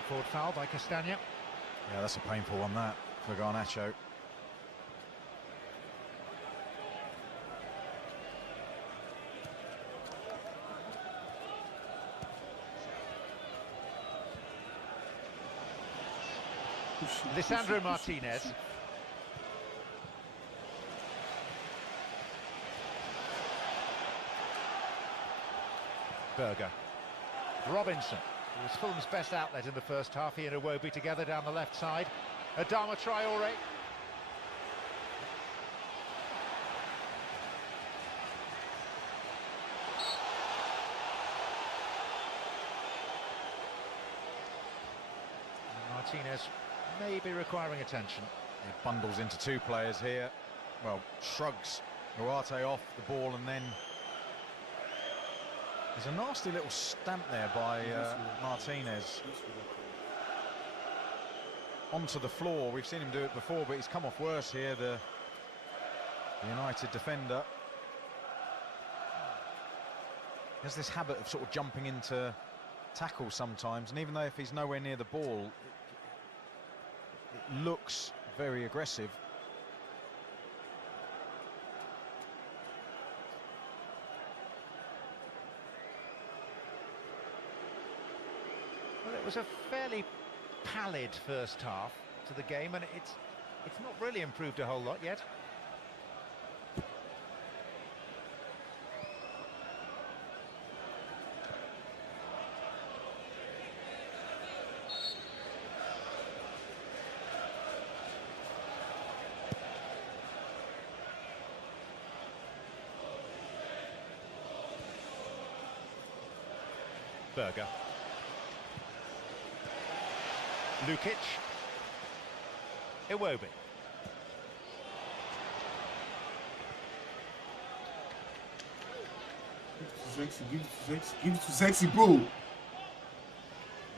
Forward foul by Castagna. Yeah, that's a painful one, that, for Garnacho. Lisandro Martinez. Berger. Robinson, who was Fulham's best outlet in the first half. He and Iwobi together down the left side. Adama Traore. Martinez may be requiring attention. He bundles into two players here. Well, shrugs Ugarte off the ball, and then there's a nasty little stamp there by Martinez onto the floor. We've seen him do it before, but he's come off worse here, the United defender. He has this habit of sort of jumping into tackles sometimes, and even though if he's nowhere near the ball, it looks very aggressive. Well, it was a fairly pallid first half to the game, and it's not really improved a whole lot yet. Berger. Lukic. Iwobi. Give it to Sexy, bro.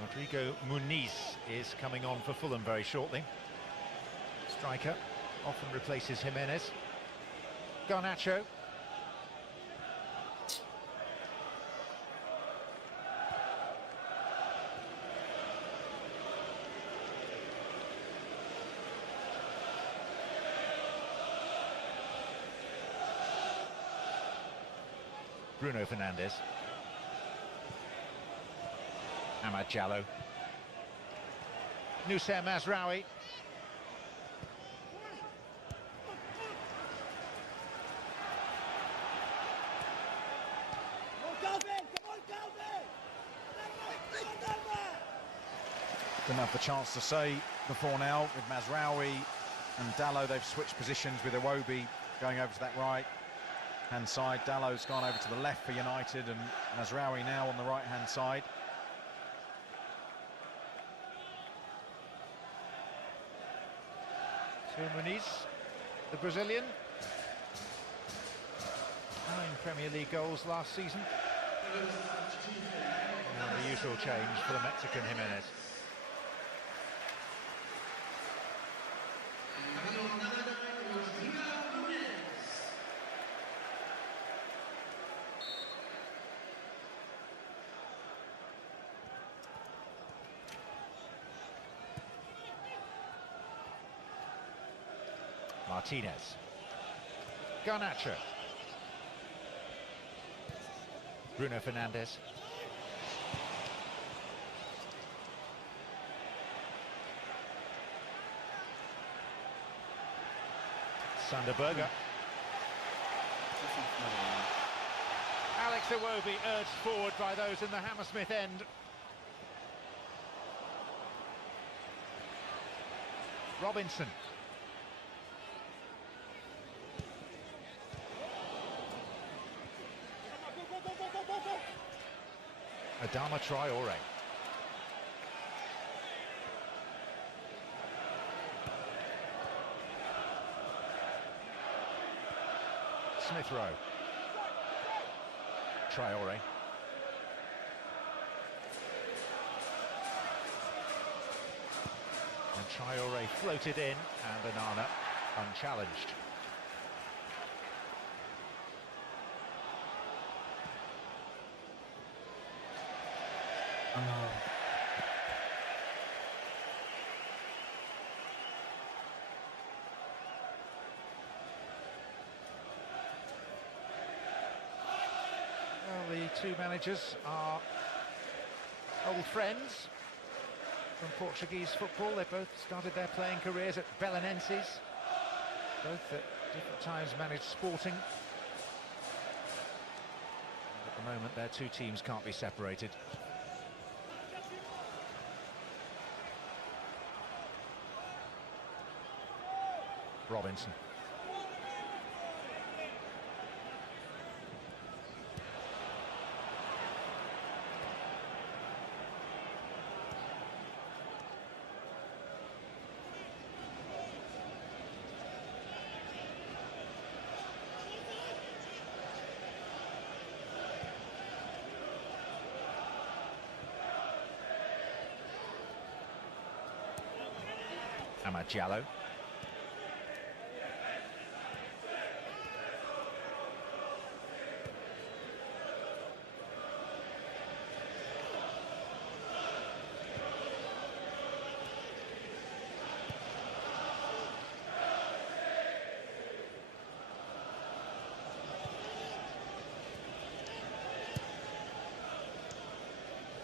Rodrigo Muniz is coming on for Fulham very shortly. Striker often replaces Jimenez. Garnacho. Bruno Fernandes. Amad Jallo. Noussair Mazraoui. Didn't have the chance to say before now with Mazraoui and Dalot. They've switched positions with Iwobi going over to that right hand side. Dallow's gone over to the left for United, and Mazraoui now on the right hand side. So Muniz, the Brazilian, 9 Premier League goals last season. And the usual change for the Mexican Jimenez. Martinez. Garnacho. Bruno Fernandes. Sander Berger. Alex Iwobi urged forward by those in the Hammersmith end. Robinson. Adama Traore. Smith Rowe. Traore. And Traore floated in, and Onana unchallenged. Well, the two managers are old friends. from Portuguese football. They both started their playing careers at Belenenses. Both at different times managed Sporting. At the moment, their two teams can't be separated. Robinson. Amad Diallo.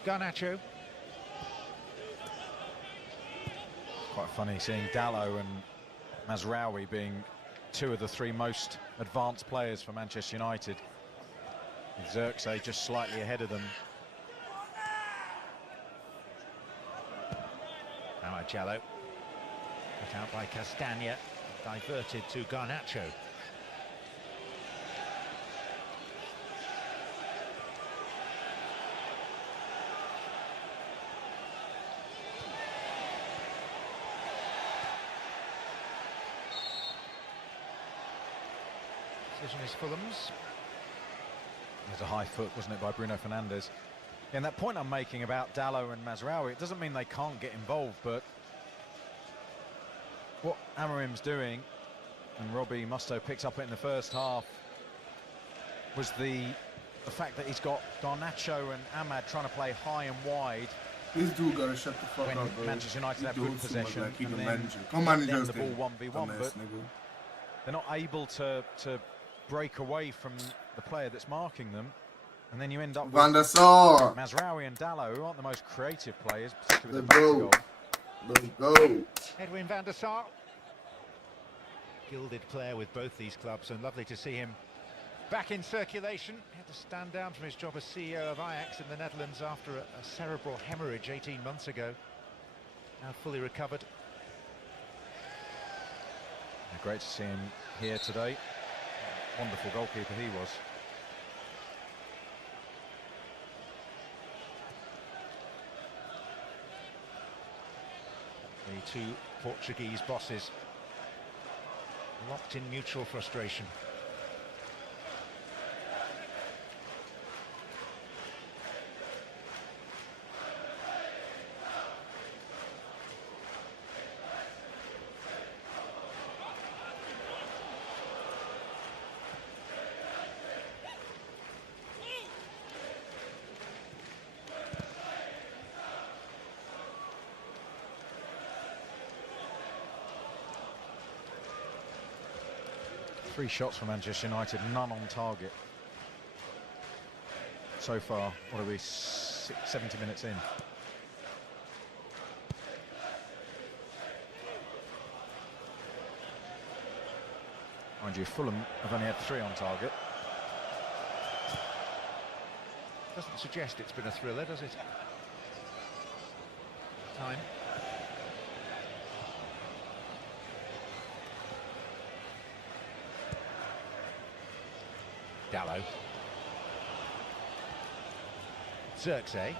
Garnacho. Quite funny seeing Dalot and Mazraoui being two of the three most advanced players for Manchester United. Xerxes just slightly ahead of them. Amad Diallo. Cut out by Castagna. Diverted to Garnacho. Decision is Fulham's. There's a high foot, wasn't it, by Bruno Fernandes. And that point I'm making about Dalot and Mazraoui, it doesn't mean they can't get involved, but what Amorim's doing, and Robbie Mustoe picks up it in the first half, was the fact that he's got Garnacho and Amad trying to play high and wide. This dude gotta shut the fuck when up, bro. Manchester United have good possession, like and then then manage the ball 1v1, but they're not able to break away from the player that's marking them, and then you end up Van der with Sar. Mazraoui and Dalot, who aren't the most creative players, particularly with Let's the go. back goal. Let's go. Edwin van der Sar. Gilded player with both these clubs, and lovely to see him back in circulation. He had to stand down from his job as CEO of Ajax in the Netherlands after a cerebral hemorrhage 18 months ago. Now fully recovered. Yeah, great to see him here today. Wonderful goalkeeper he was. The two Portuguese bosses locked in mutual frustration. Three shots for Manchester United, none on target. So far, what are we, 70 minutes in? Mind you, Fulham have only had 3 on target. Doesn't suggest it's been a thriller, does it? Time. Dalot. Xerxes.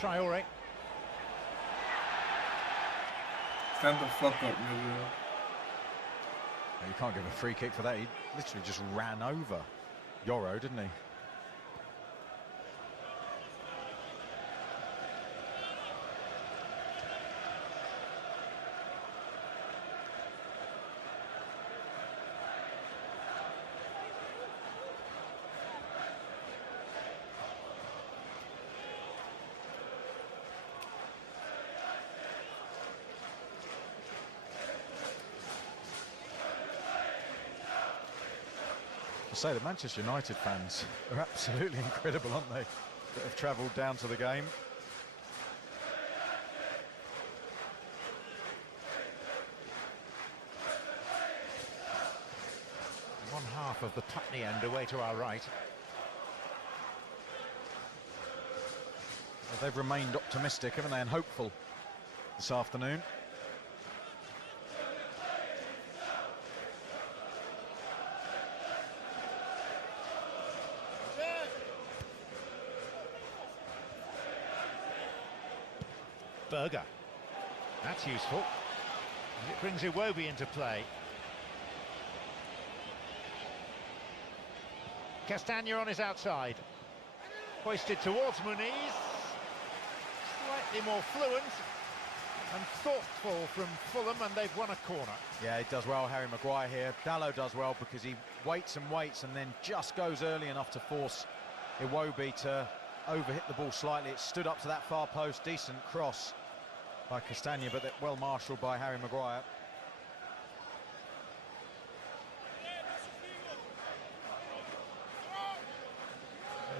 Traore. Stand the fuck up, nigga. You can't give a free kick for that. He literally just ran over Yoro, didn't he? I say the Manchester United fans are absolutely incredible, aren't they? That have travelled down to the game. One half of the Putney end away to our right. Well, they've remained optimistic, haven't they, and hopeful this afternoon. Berger. That's useful. And it brings Iwobi into play. Castagna on his outside. Hoisted towards Muniz. Slightly more fluent and thoughtful from Fulham, and they've won a corner. Yeah, he does well, Harry Maguire here. Dalot does well because he waits and waits and then just goes early enough to force Iwobi to overhit the ball slightly. It stood up to that far post. Decent cross by Castagna, but well marshalled by Harry Maguire.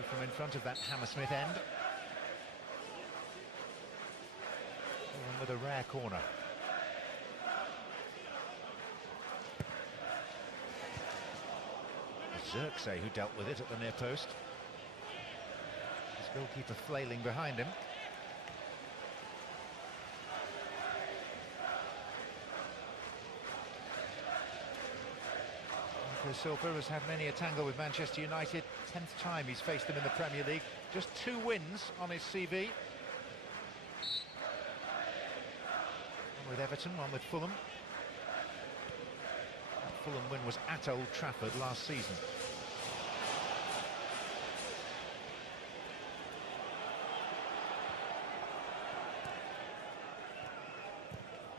From in front of that Hammersmith end. And with a rare corner. Zirkzee who dealt with it at the near post. His goalkeeper flailing behind him. Silva has had many a tangle with Manchester United. 10th time he's faced them in the Premier League. Just 2 wins on his CV. One with Everton, one with Fulham. That Fulham win was at Old Trafford last season.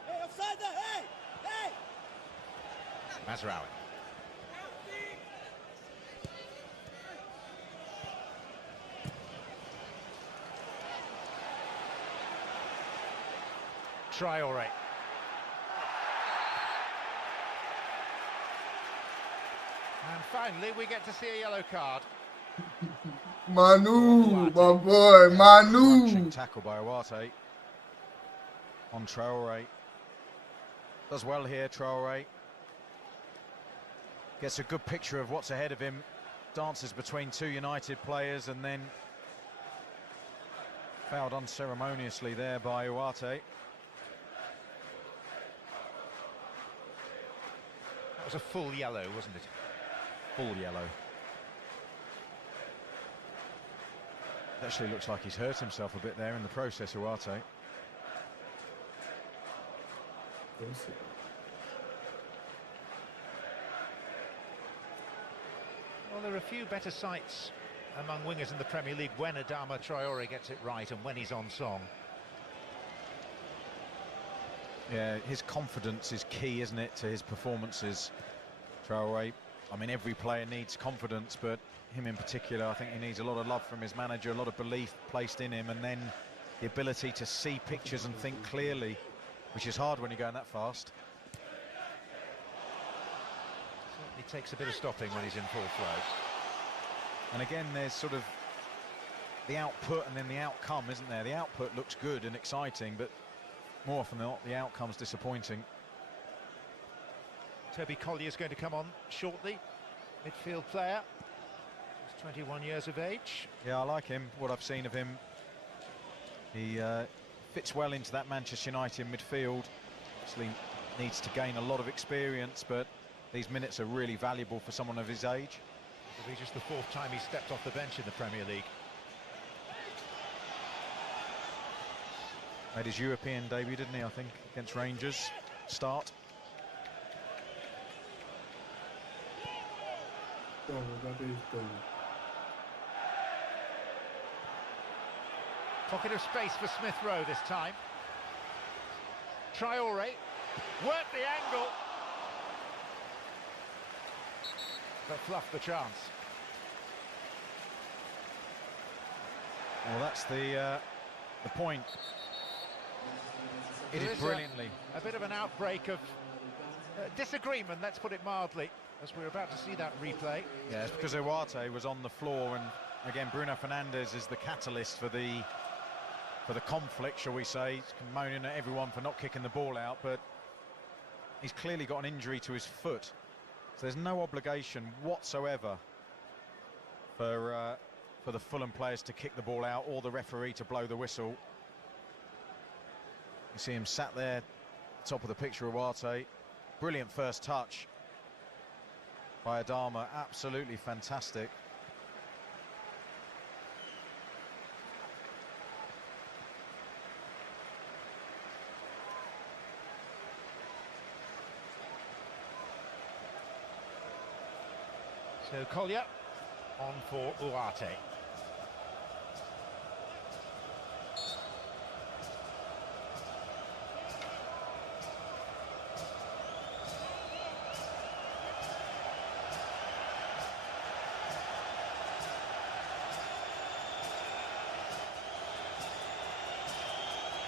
Hey, offside there, hey! Hey! Mazraoui. Traoré. And finally, we get to see a yellow card. Manu, my boy, Manu. Crunching tackle by Owate on Traoré. Does well here, Traoré. Gets a good picture of what's ahead of him. Dances between 2 United players and then fouled unceremoniously there by Owate. That was a full yellow, wasn't it? Full yellow. It actually looks like he's hurt himself a bit there in the process, Owate. Well, there are a few better sights among wingers in the Premier League when Adama Traoré gets it right and when he's on song. Yeah, his confidence is key, isn't it, to his performances, Traoré. I mean, every player needs confidence, but him in particular, I think he needs a lot of love from his manager, a lot of belief placed in him, and then the ability to see pictures and think clearly, which is hard when you're going that fast. Certainly takes a bit of stopping when he's in full flow. And again, there's sort of the output and then the outcome, isn't there? The output looks good and exciting, but more often than not, the outcome's disappointing. Toby Collier's going to come on shortly. Midfield player. He's 21 years of age. Yeah, I like him, what I've seen of him. He fits well into that Manchester United midfield. Obviously needs to gain a lot of experience, but these minutes are really valuable for someone of his age. It'll be just the 4th time he stepped off the bench in the Premier League. Made his European debut, didn't he, I think, against Rangers. Start. Pocket of space for Smith Rowe this time. Traoré worked the angle, but fluffed the chance. Well, that's the point. It is brilliantly. A bit of an outbreak of disagreement, let's put it mildly, as we're about to see that replay. Yeah, it's because Ugarte was on the floor, and again, Bruno Fernandes is the catalyst for the conflict, shall we say. He's moaning at everyone for not kicking the ball out, but he's clearly got an injury to his foot. So there's no obligation whatsoever for the Fulham players to kick the ball out or the referee to blow the whistle. You see him sat there, top of the picture, Ugarte. Brilliant first touch by Adama, absolutely fantastic. So Collier on for Ugarte.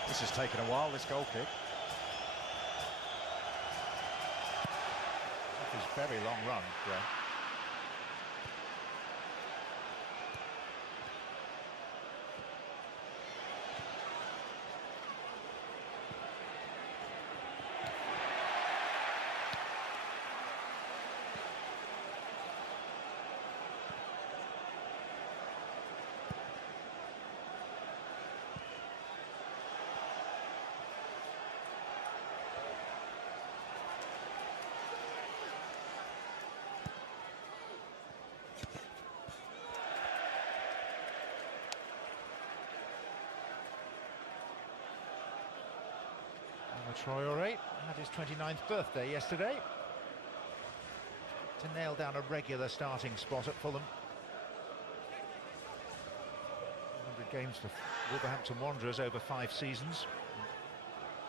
This has taken a while, this goal kick. That is a very long run, Graham. Traoré had his 29th birthday yesterday to nail down a regular starting spot at Fulham. 100 games for Wolverhampton Wanderers over 5 seasons,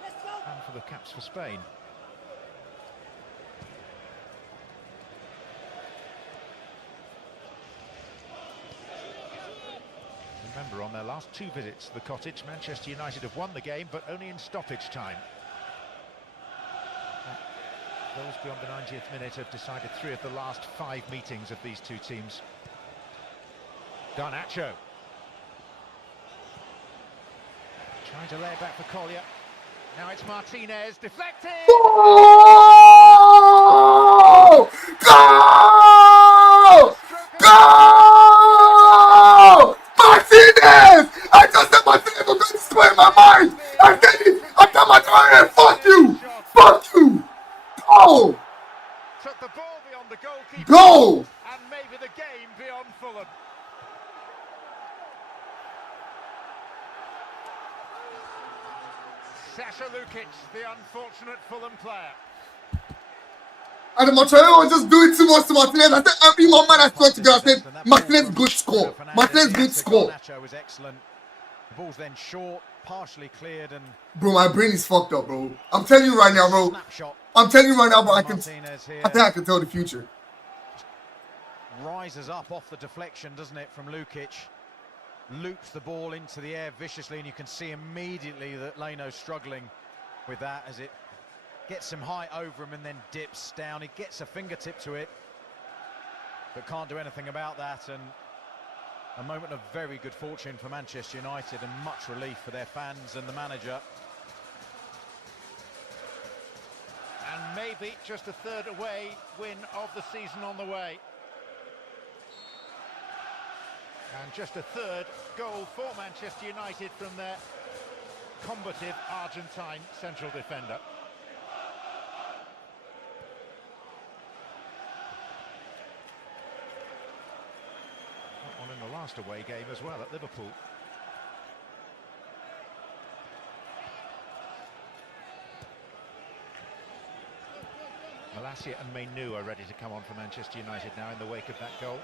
and for the caps for Spain. Remember, on their last 2 visits to the Cottage, Manchester United have won the game, but only in stoppage time. Goals beyond the 90th minute have decided 3 of the last 5 meetings of these 2 teams. Garnacho. Trying to lay it back for Collier. Now it's Martinez, deflected! Go! Go! Go! Martinez! I just said Martinez was going to square in my mind! I said it! I tell my daughter, fuck you! Fuck you! Go! Took the ball beyond the goalkeeper. Go! And maybe the game beyond Fulham. Sasha Lukic, the unfortunate Fulham player. And Montreal was just doing too much to Martinez. I said, every moment I swear to God, I said, Martinez good score. Martinez good score. Garnacho was excellent. The ball's then short, partially cleared, and bro, my brain is fucked up, bro. I'm telling you right now, bro. I'm telling you right now, bro. I think I can tell the future. Rises up off the deflection, doesn't it, from Lukic? Loops the ball into the air viciously, and you can see immediately that Leno's struggling with that as it gets some height over him and then dips down. He gets a fingertip to it, but can't do anything about that. And a moment of very good fortune for Manchester United and much relief for their fans and the manager. And maybe just a 3rd away win of the season on the way. And just a 3rd goal for Manchester United from their combative Argentine central defender. That one in the last away game as well at Liverpool. Malacia and Mainoo are ready to come on for Manchester United now in the wake of that goal.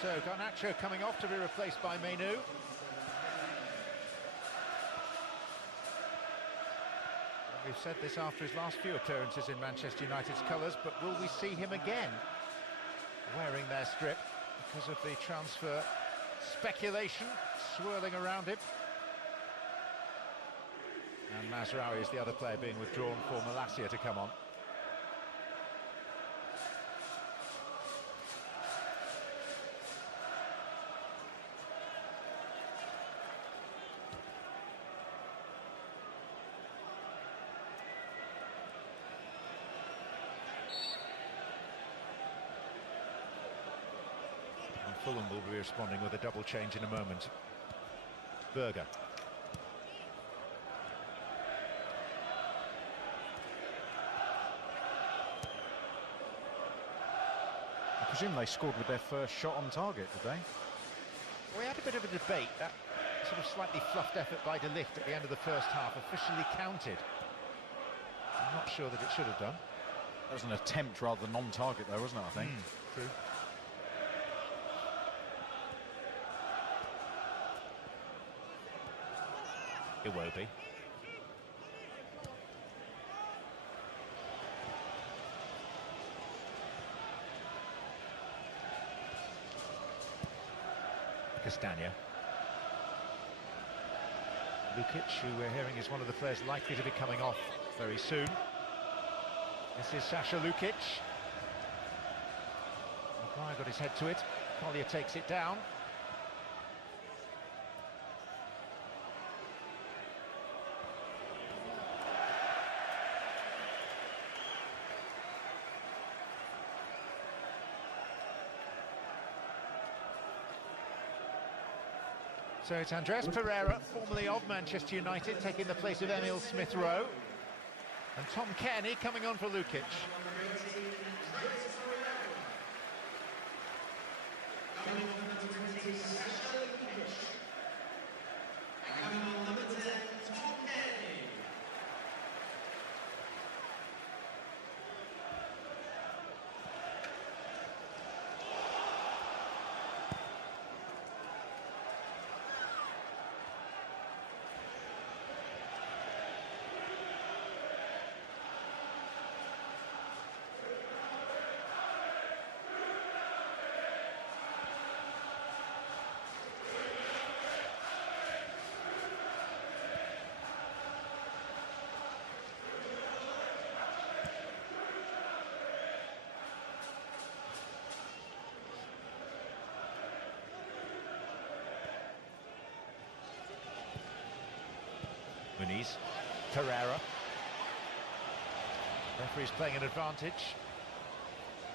So Garnacho coming off to be replaced by Menu. We've said this after his last few appearances in Manchester United's colours, but will we see him again wearing their strip because of the transfer speculation swirling around him? And Mazraoui is the other player being withdrawn for Malacia to come on. Fulham will be responding with a double change in a moment. Berger. I presume they scored with their first shot on target, did they? We had a bit of a debate. That sort of slightly fluffed effort by De Ligt at the end of the first half officially counted. I'm not sure that it should have done. That was an attempt rather than on-target though, wasn't it, I think? True. Iwobi. Castagna. Lukic, who we're hearing is one of the players likely to be coming off very soon. This is Sasha Lukic. Maguire got his head to it. Collier takes it down. So it's Andres Pereira, formerly of Manchester United, taking the place of Emil Smith-Rowe. And Tom Cairney coming on for Lukic. Muniz, Pereira. Referee's playing an advantage.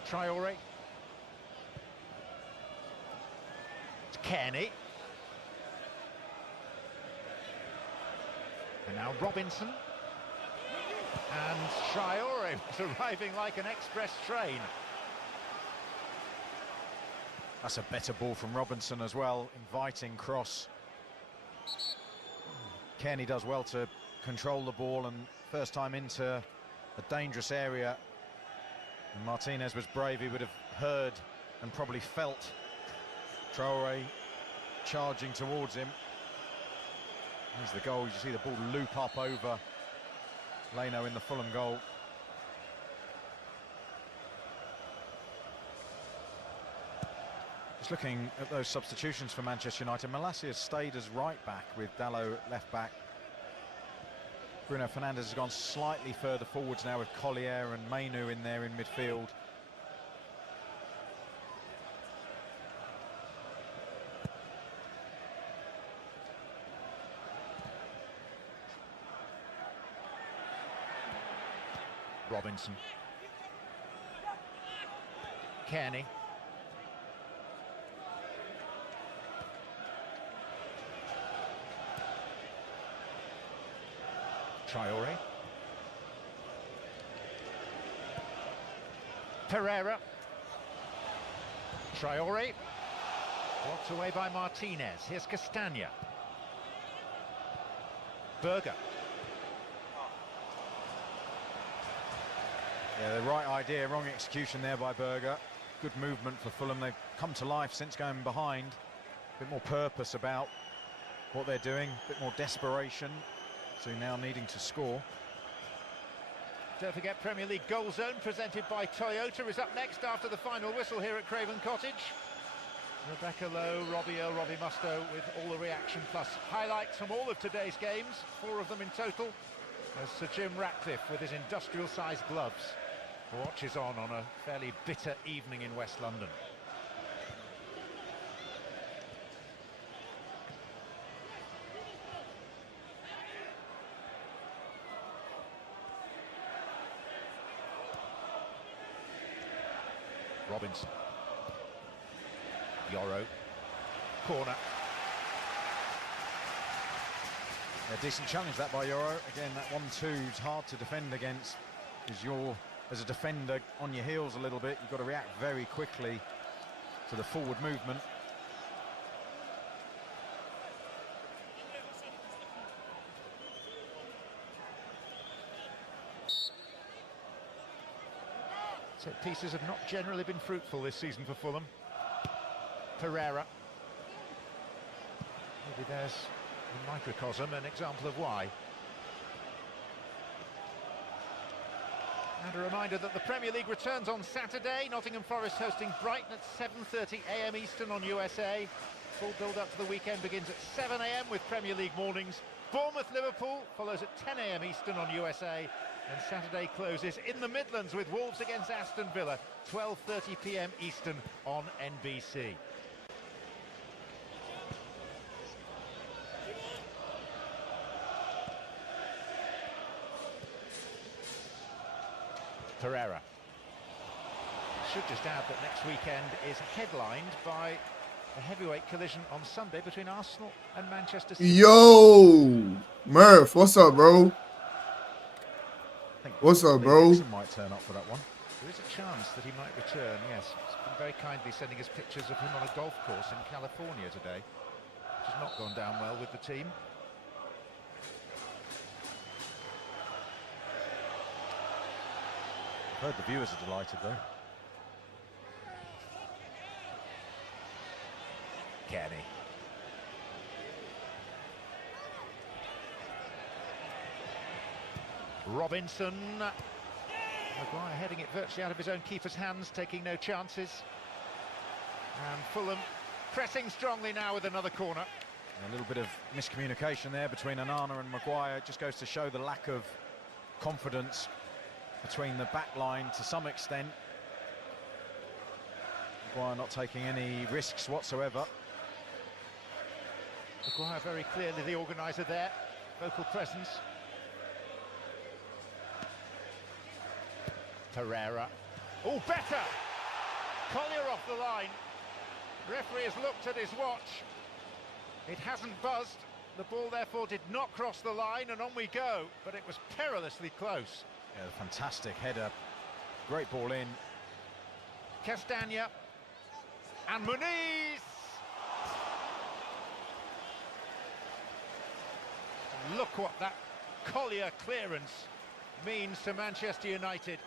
Traore. It's Cairney. And now Robinson. And Traore was arriving like an express train. That's a better ball from Robinson as well, inviting cross. Cairney does well to control the ball, and first time into a dangerous area. And Martinez was brave. He would have heard and probably felt Traore charging towards him. There's the goal. You see the ball loop up over Leno in the Fulham goal. Just looking at those substitutions for Manchester United, Malacia has stayed as right back with Dalot left back. Bruno Fernandes has gone slightly further forwards now with Collier and Menu in there in midfield. Robinson. Cairney. Traore. Pereira. Traore. Blocked away by Martinez. Here's Castagna. Berger. Yeah, the right idea, wrong execution there by Berger. good movement for Fulham. They've come to life since going behind. A bit more purpose about what they're doing, a bit more desperation. So now needing to score. Don't forget Premier League Goal Zone presented by Toyota is up next after the final whistle here at Craven Cottage. Rebecca Lowe, Robbie Earle, Robbie Mustoe with all the reaction plus highlights from all of today's games, 4 of them in total, as Sir Jim Ratcliffe with his industrial-sized gloves watches on a fairly bitter evening in West London. Robinson. Yoro. Corner. A decent challenge that by Yoro. Again, that 1-2 is hard to defend against, because you're, as a defender, on your heels a little bit. You've got to react very quickly to the forward movement. Set pieces have not generally been fruitful this season for Fulham. Pereira. Maybe there's a microcosm, an example of why. And a reminder that the Premier League returns on Saturday. Nottingham Forest hosting Brighton at 7:30 AM Eastern on USA. Full build-up to the weekend begins at 7 AM with Premier League mornings. Bournemouth-Liverpool follows at 10 AM Eastern on USA. And Saturday closes in the Midlands with Wolves against Aston Villa, 12:30 PM Eastern on NBC. Pereira. Should just add that next weekend is headlined by a heavyweight collision on Sunday between Arsenal and Manchester City. Yo, Murph, what's up, bro? What's up, bro? Dixon might turn up for that one. There is a chance that he might return, yes. He's been very kindly sending us pictures of him on a golf course in California today, which has not gone down well with the team. I've heard the viewers are delighted, though. Kenny. Robinson. Maguire heading it virtually out of his own keeper's hands, taking no chances. And Fulham pressing strongly now with another corner. A little bit of miscommunication there between Onana and Maguire. It just goes to show the lack of confidence between the back line to some extent. Maguire not taking any risks whatsoever. Maguire very clearly the organiser there. Vocal presence. Pereira. Oh, better! Collier off the line. Referee has looked at his watch. It hasn't buzzed. The ball therefore did not cross the line, and on we go. But it was perilously close. Yeah, fantastic header. Great ball in. Castagna. And Muniz! Look what that Collier clearance means to Manchester United.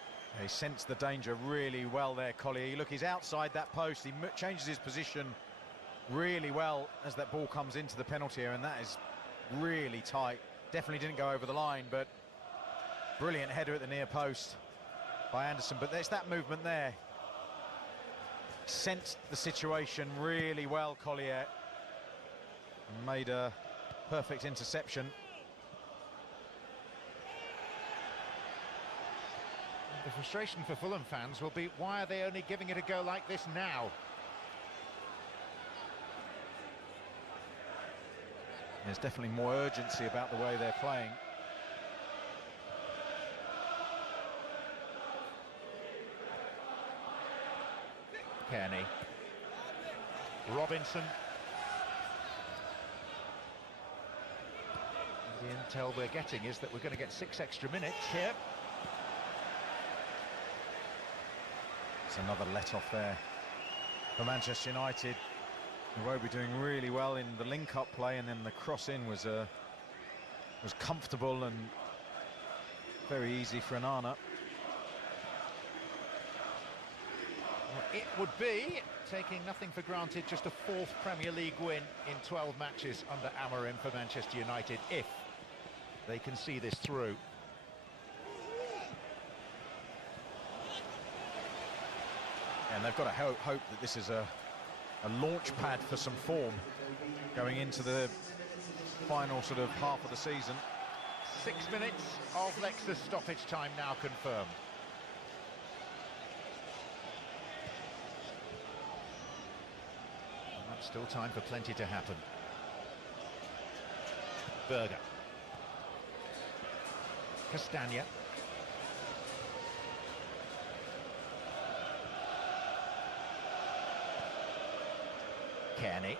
He sensed the danger really well there, Collier. Look, he's outside that post. He changes his position really well as that ball comes into the penalty area, and that is really tight. Definitely didn't go over the line, but brilliant header at the near post by Anderson. But there's that movement there. Sensed the situation really well, Collier, and made a perfect interception. The frustration for Fulham fans will be, why are they only giving it a go like this now? There's definitely more urgency about the way they're playing. Kearney. Robinson. The intel we're getting is that we're going to get 6 extra minutes here. It's another let-off there for Manchester United. Iwobi doing really well in the link-up play, and then the cross-in was comfortable and very easy for Onana. It would be, taking nothing for granted, just a 4th Premier League win in 12 matches under Amorim for Manchester United, if they can see this through. And they've got to hope that this is a launch pad for some form going into the final sort of half of the season. 6 minutes of Lexus stoppage time now confirmed. And that's still time for plenty to happen. Berger. Castagna. Kearney.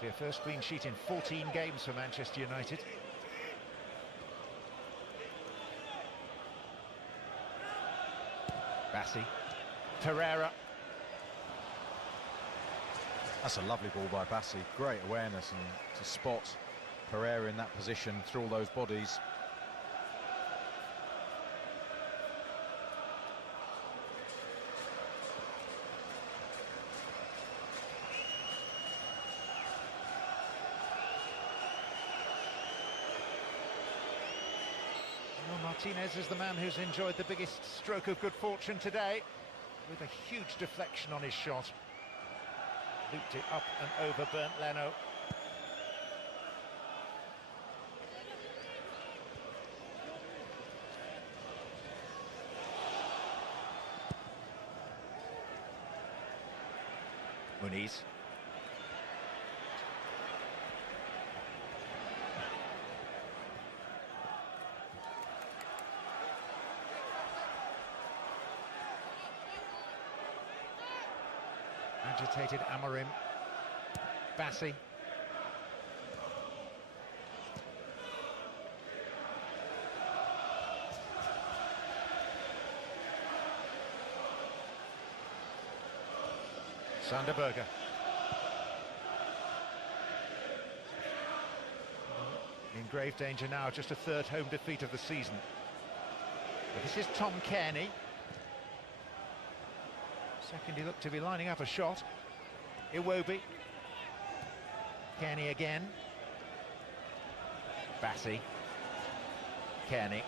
Their first clean sheet in 14 games for Manchester United. Bassi. Pereira. That's a lovely ball by Bassi. Great awareness and to spot Pereira in that position through all those bodies. Martinez is the man who's enjoyed the biggest stroke of good fortune today, with a huge deflection on his shot. Looped it up and over Bernd Leno. Muniz. Agitated Amorim. Bassi. Sander Berge. In grave danger now, just a 3rd home defeat of the season. But this is Tom Kearney. Second, he looked to be lining up a shot. Iwobi. Kearney again. Bassi. Kearney.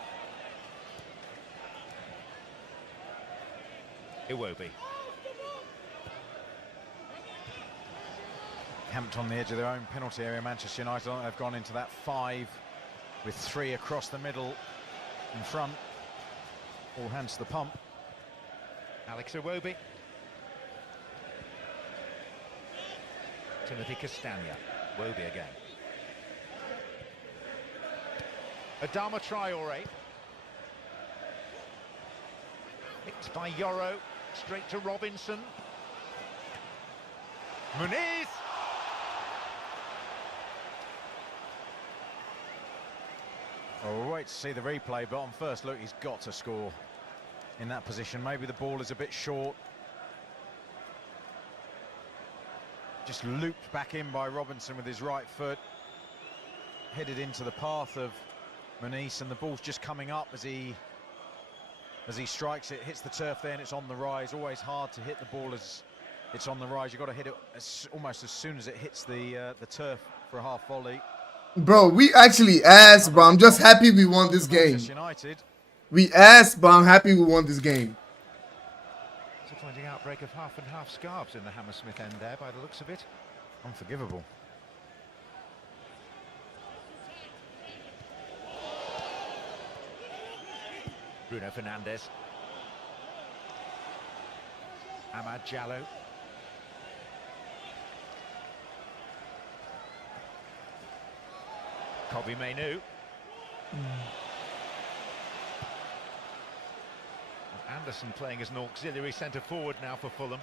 Iwobi. Camped on the edge of their own penalty area, Manchester United. They've gone into that 5 with 3 across the middle in front. All hands to the pump. Alex Iwobi. Timothy Castagna. Iwobi again. Adama Traore. Picked by Yoro. Straight to Robinson. Muniz. Well, we'll wait to see the replay, but on first look, he's got to score in that position. Maybe the ball is a bit short. Just looped back in by Robinson with his right foot. Headed into the path of Muniz, and the ball's just coming up as he strikes it, hits the turf there, and it's on the rise. Always hard to hit the ball as it's on the rise. You've got to hit it almost as soon as it hits the turf for a half volley. Bro, we actually asked, bro. I'm just happy we won this game. United. We asked, but I'm happy we won this game. Disappointing outbreak of half and half scarves in the Hammersmith end there, by the looks of it. Unforgivable. Bruno Fernandes. Amad Diallo. Kobbie Mainoo. Anderson playing as an auxiliary centre forward now for Fulham.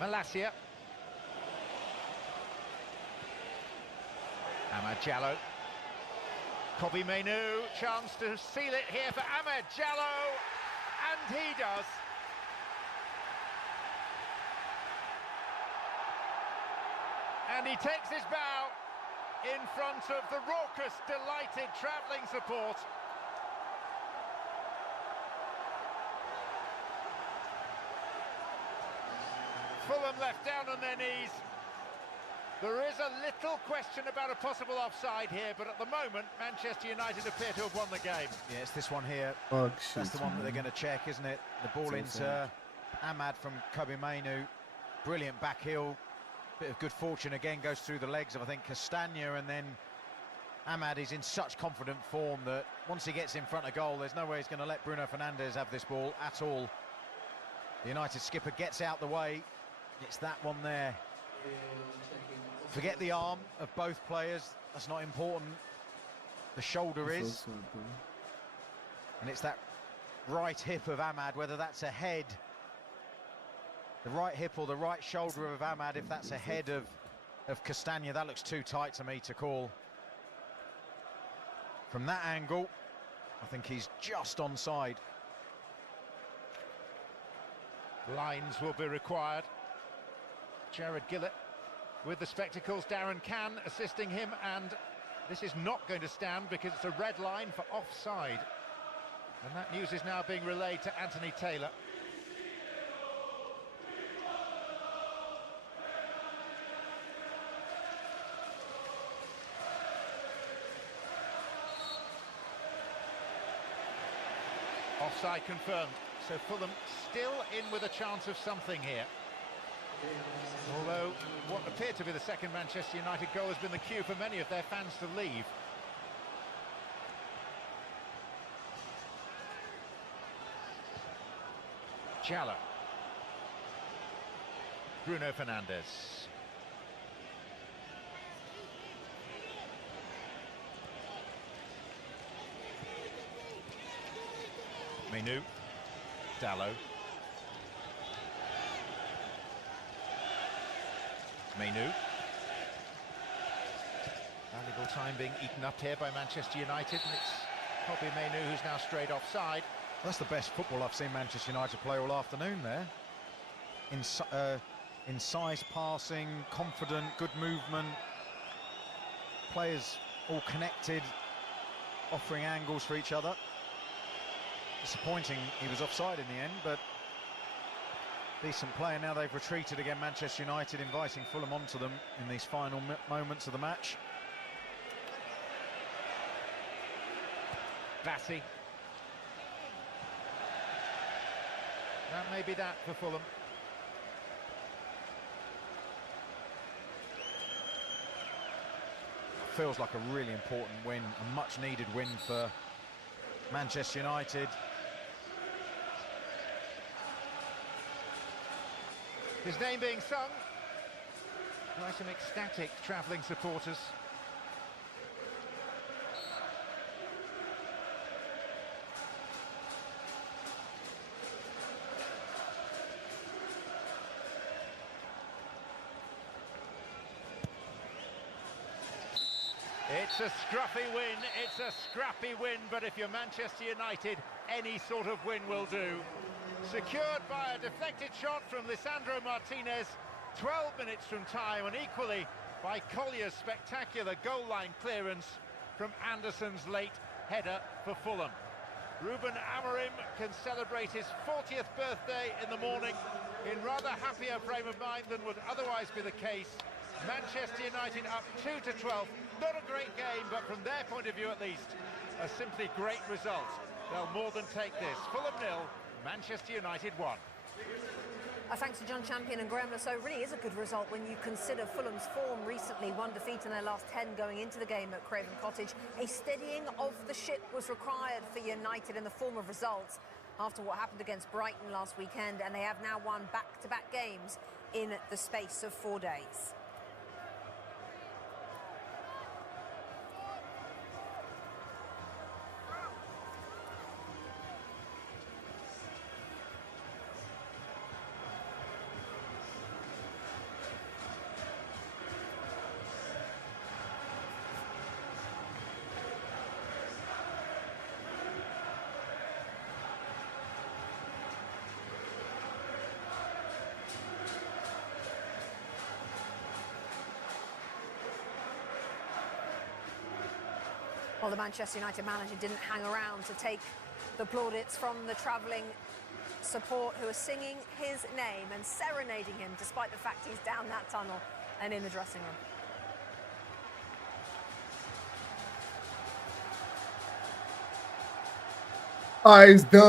Malacia. Amad Diallo. Kobbie Mainoo, chance to seal it here for Amad Diallo, and he does. And he takes his bow in front of the raucous, delighted travelling support. Fulham left down on their knees. There is a little question about a possible offside here, but at the moment, Manchester United appear to have won the game. Yeah, it's this one here. Fuck, That's the shit, one that they're man. going to check, isn't it? The ball It's into Ahmad from Kobe Mainu. Brilliant back heel. Bit of good fortune again, goes through the legs of, I think, Castagna, and then Ahmad is in such confident form that once he gets in front of goal, there's no way he's going to let Bruno Fernandes have this ball at all. The United skipper gets out the way. It's that one there. Forget the arm of both players. That's not important. The shoulder is. And it's that right hip of Ahmad, whether that's a head, the right hip or the right shoulder of Ahmad, if that's a head of Castagna, that looks too tight to me to call. From that angle, I think he's just onside. Lines will be required. Jared Gillett with the spectacles, Darren Cann assisting him, and this is not going to stand because it's a red line for offside. And that news is now being relayed to Anthony Taylor. Offside confirmed, so Fulham still in with a chance of something here. Although what appeared to be the second Manchester United goal has been the cue for many of their fans to leave. Chala. Bruno Fernandes. Mainu. Dalot. Mainu. Valuable time being eaten up here by Manchester United, and it's Kobe Mainu who's now straight offside. That's the best football I've seen Manchester United play all afternoon there. Incisive passing, confident, good movement. Players all connected, offering angles for each other. Disappointing he was offside in the end, but decent play. Now they've retreated again, Manchester United, inviting Fulham onto them in these final moments of the match. Bassi. That may be that for Fulham. Feels like a really important win, a much needed win for Manchester United. His name being sung by some ecstatic travelling supporters. It's a scruffy win, it's a scrappy win, but if you're Manchester United, any sort of win will do. Secured by a deflected shot from Lisandro Martinez, 12 minutes from time, and equally by Collier's spectacular goal line clearance from Anderson's late header for Fulham. Ruben Amorim can celebrate his 40th birthday in the morning in rather happier frame of mind than would otherwise be the case. Manchester United up 2-12. Not a great game, but from their point of view at least, a simply great result. They'll more than take this. Fulham 0, Manchester United 1. Thanks to John Champion and Graham Lasso. Really is a good result when you consider Fulham's form recently. 1 defeat in their last 10 going into the game at Craven Cottage. A steadying of the ship was required for United in the form of results after what happened against Brighton last weekend, and they have now won back-to-back games in the space of 4 days. Well, the Manchester United manager didn't hang around to take the plaudits from the travelling support who are singing his name and serenading him despite the fact he's down that tunnel and in the dressing room. It's done.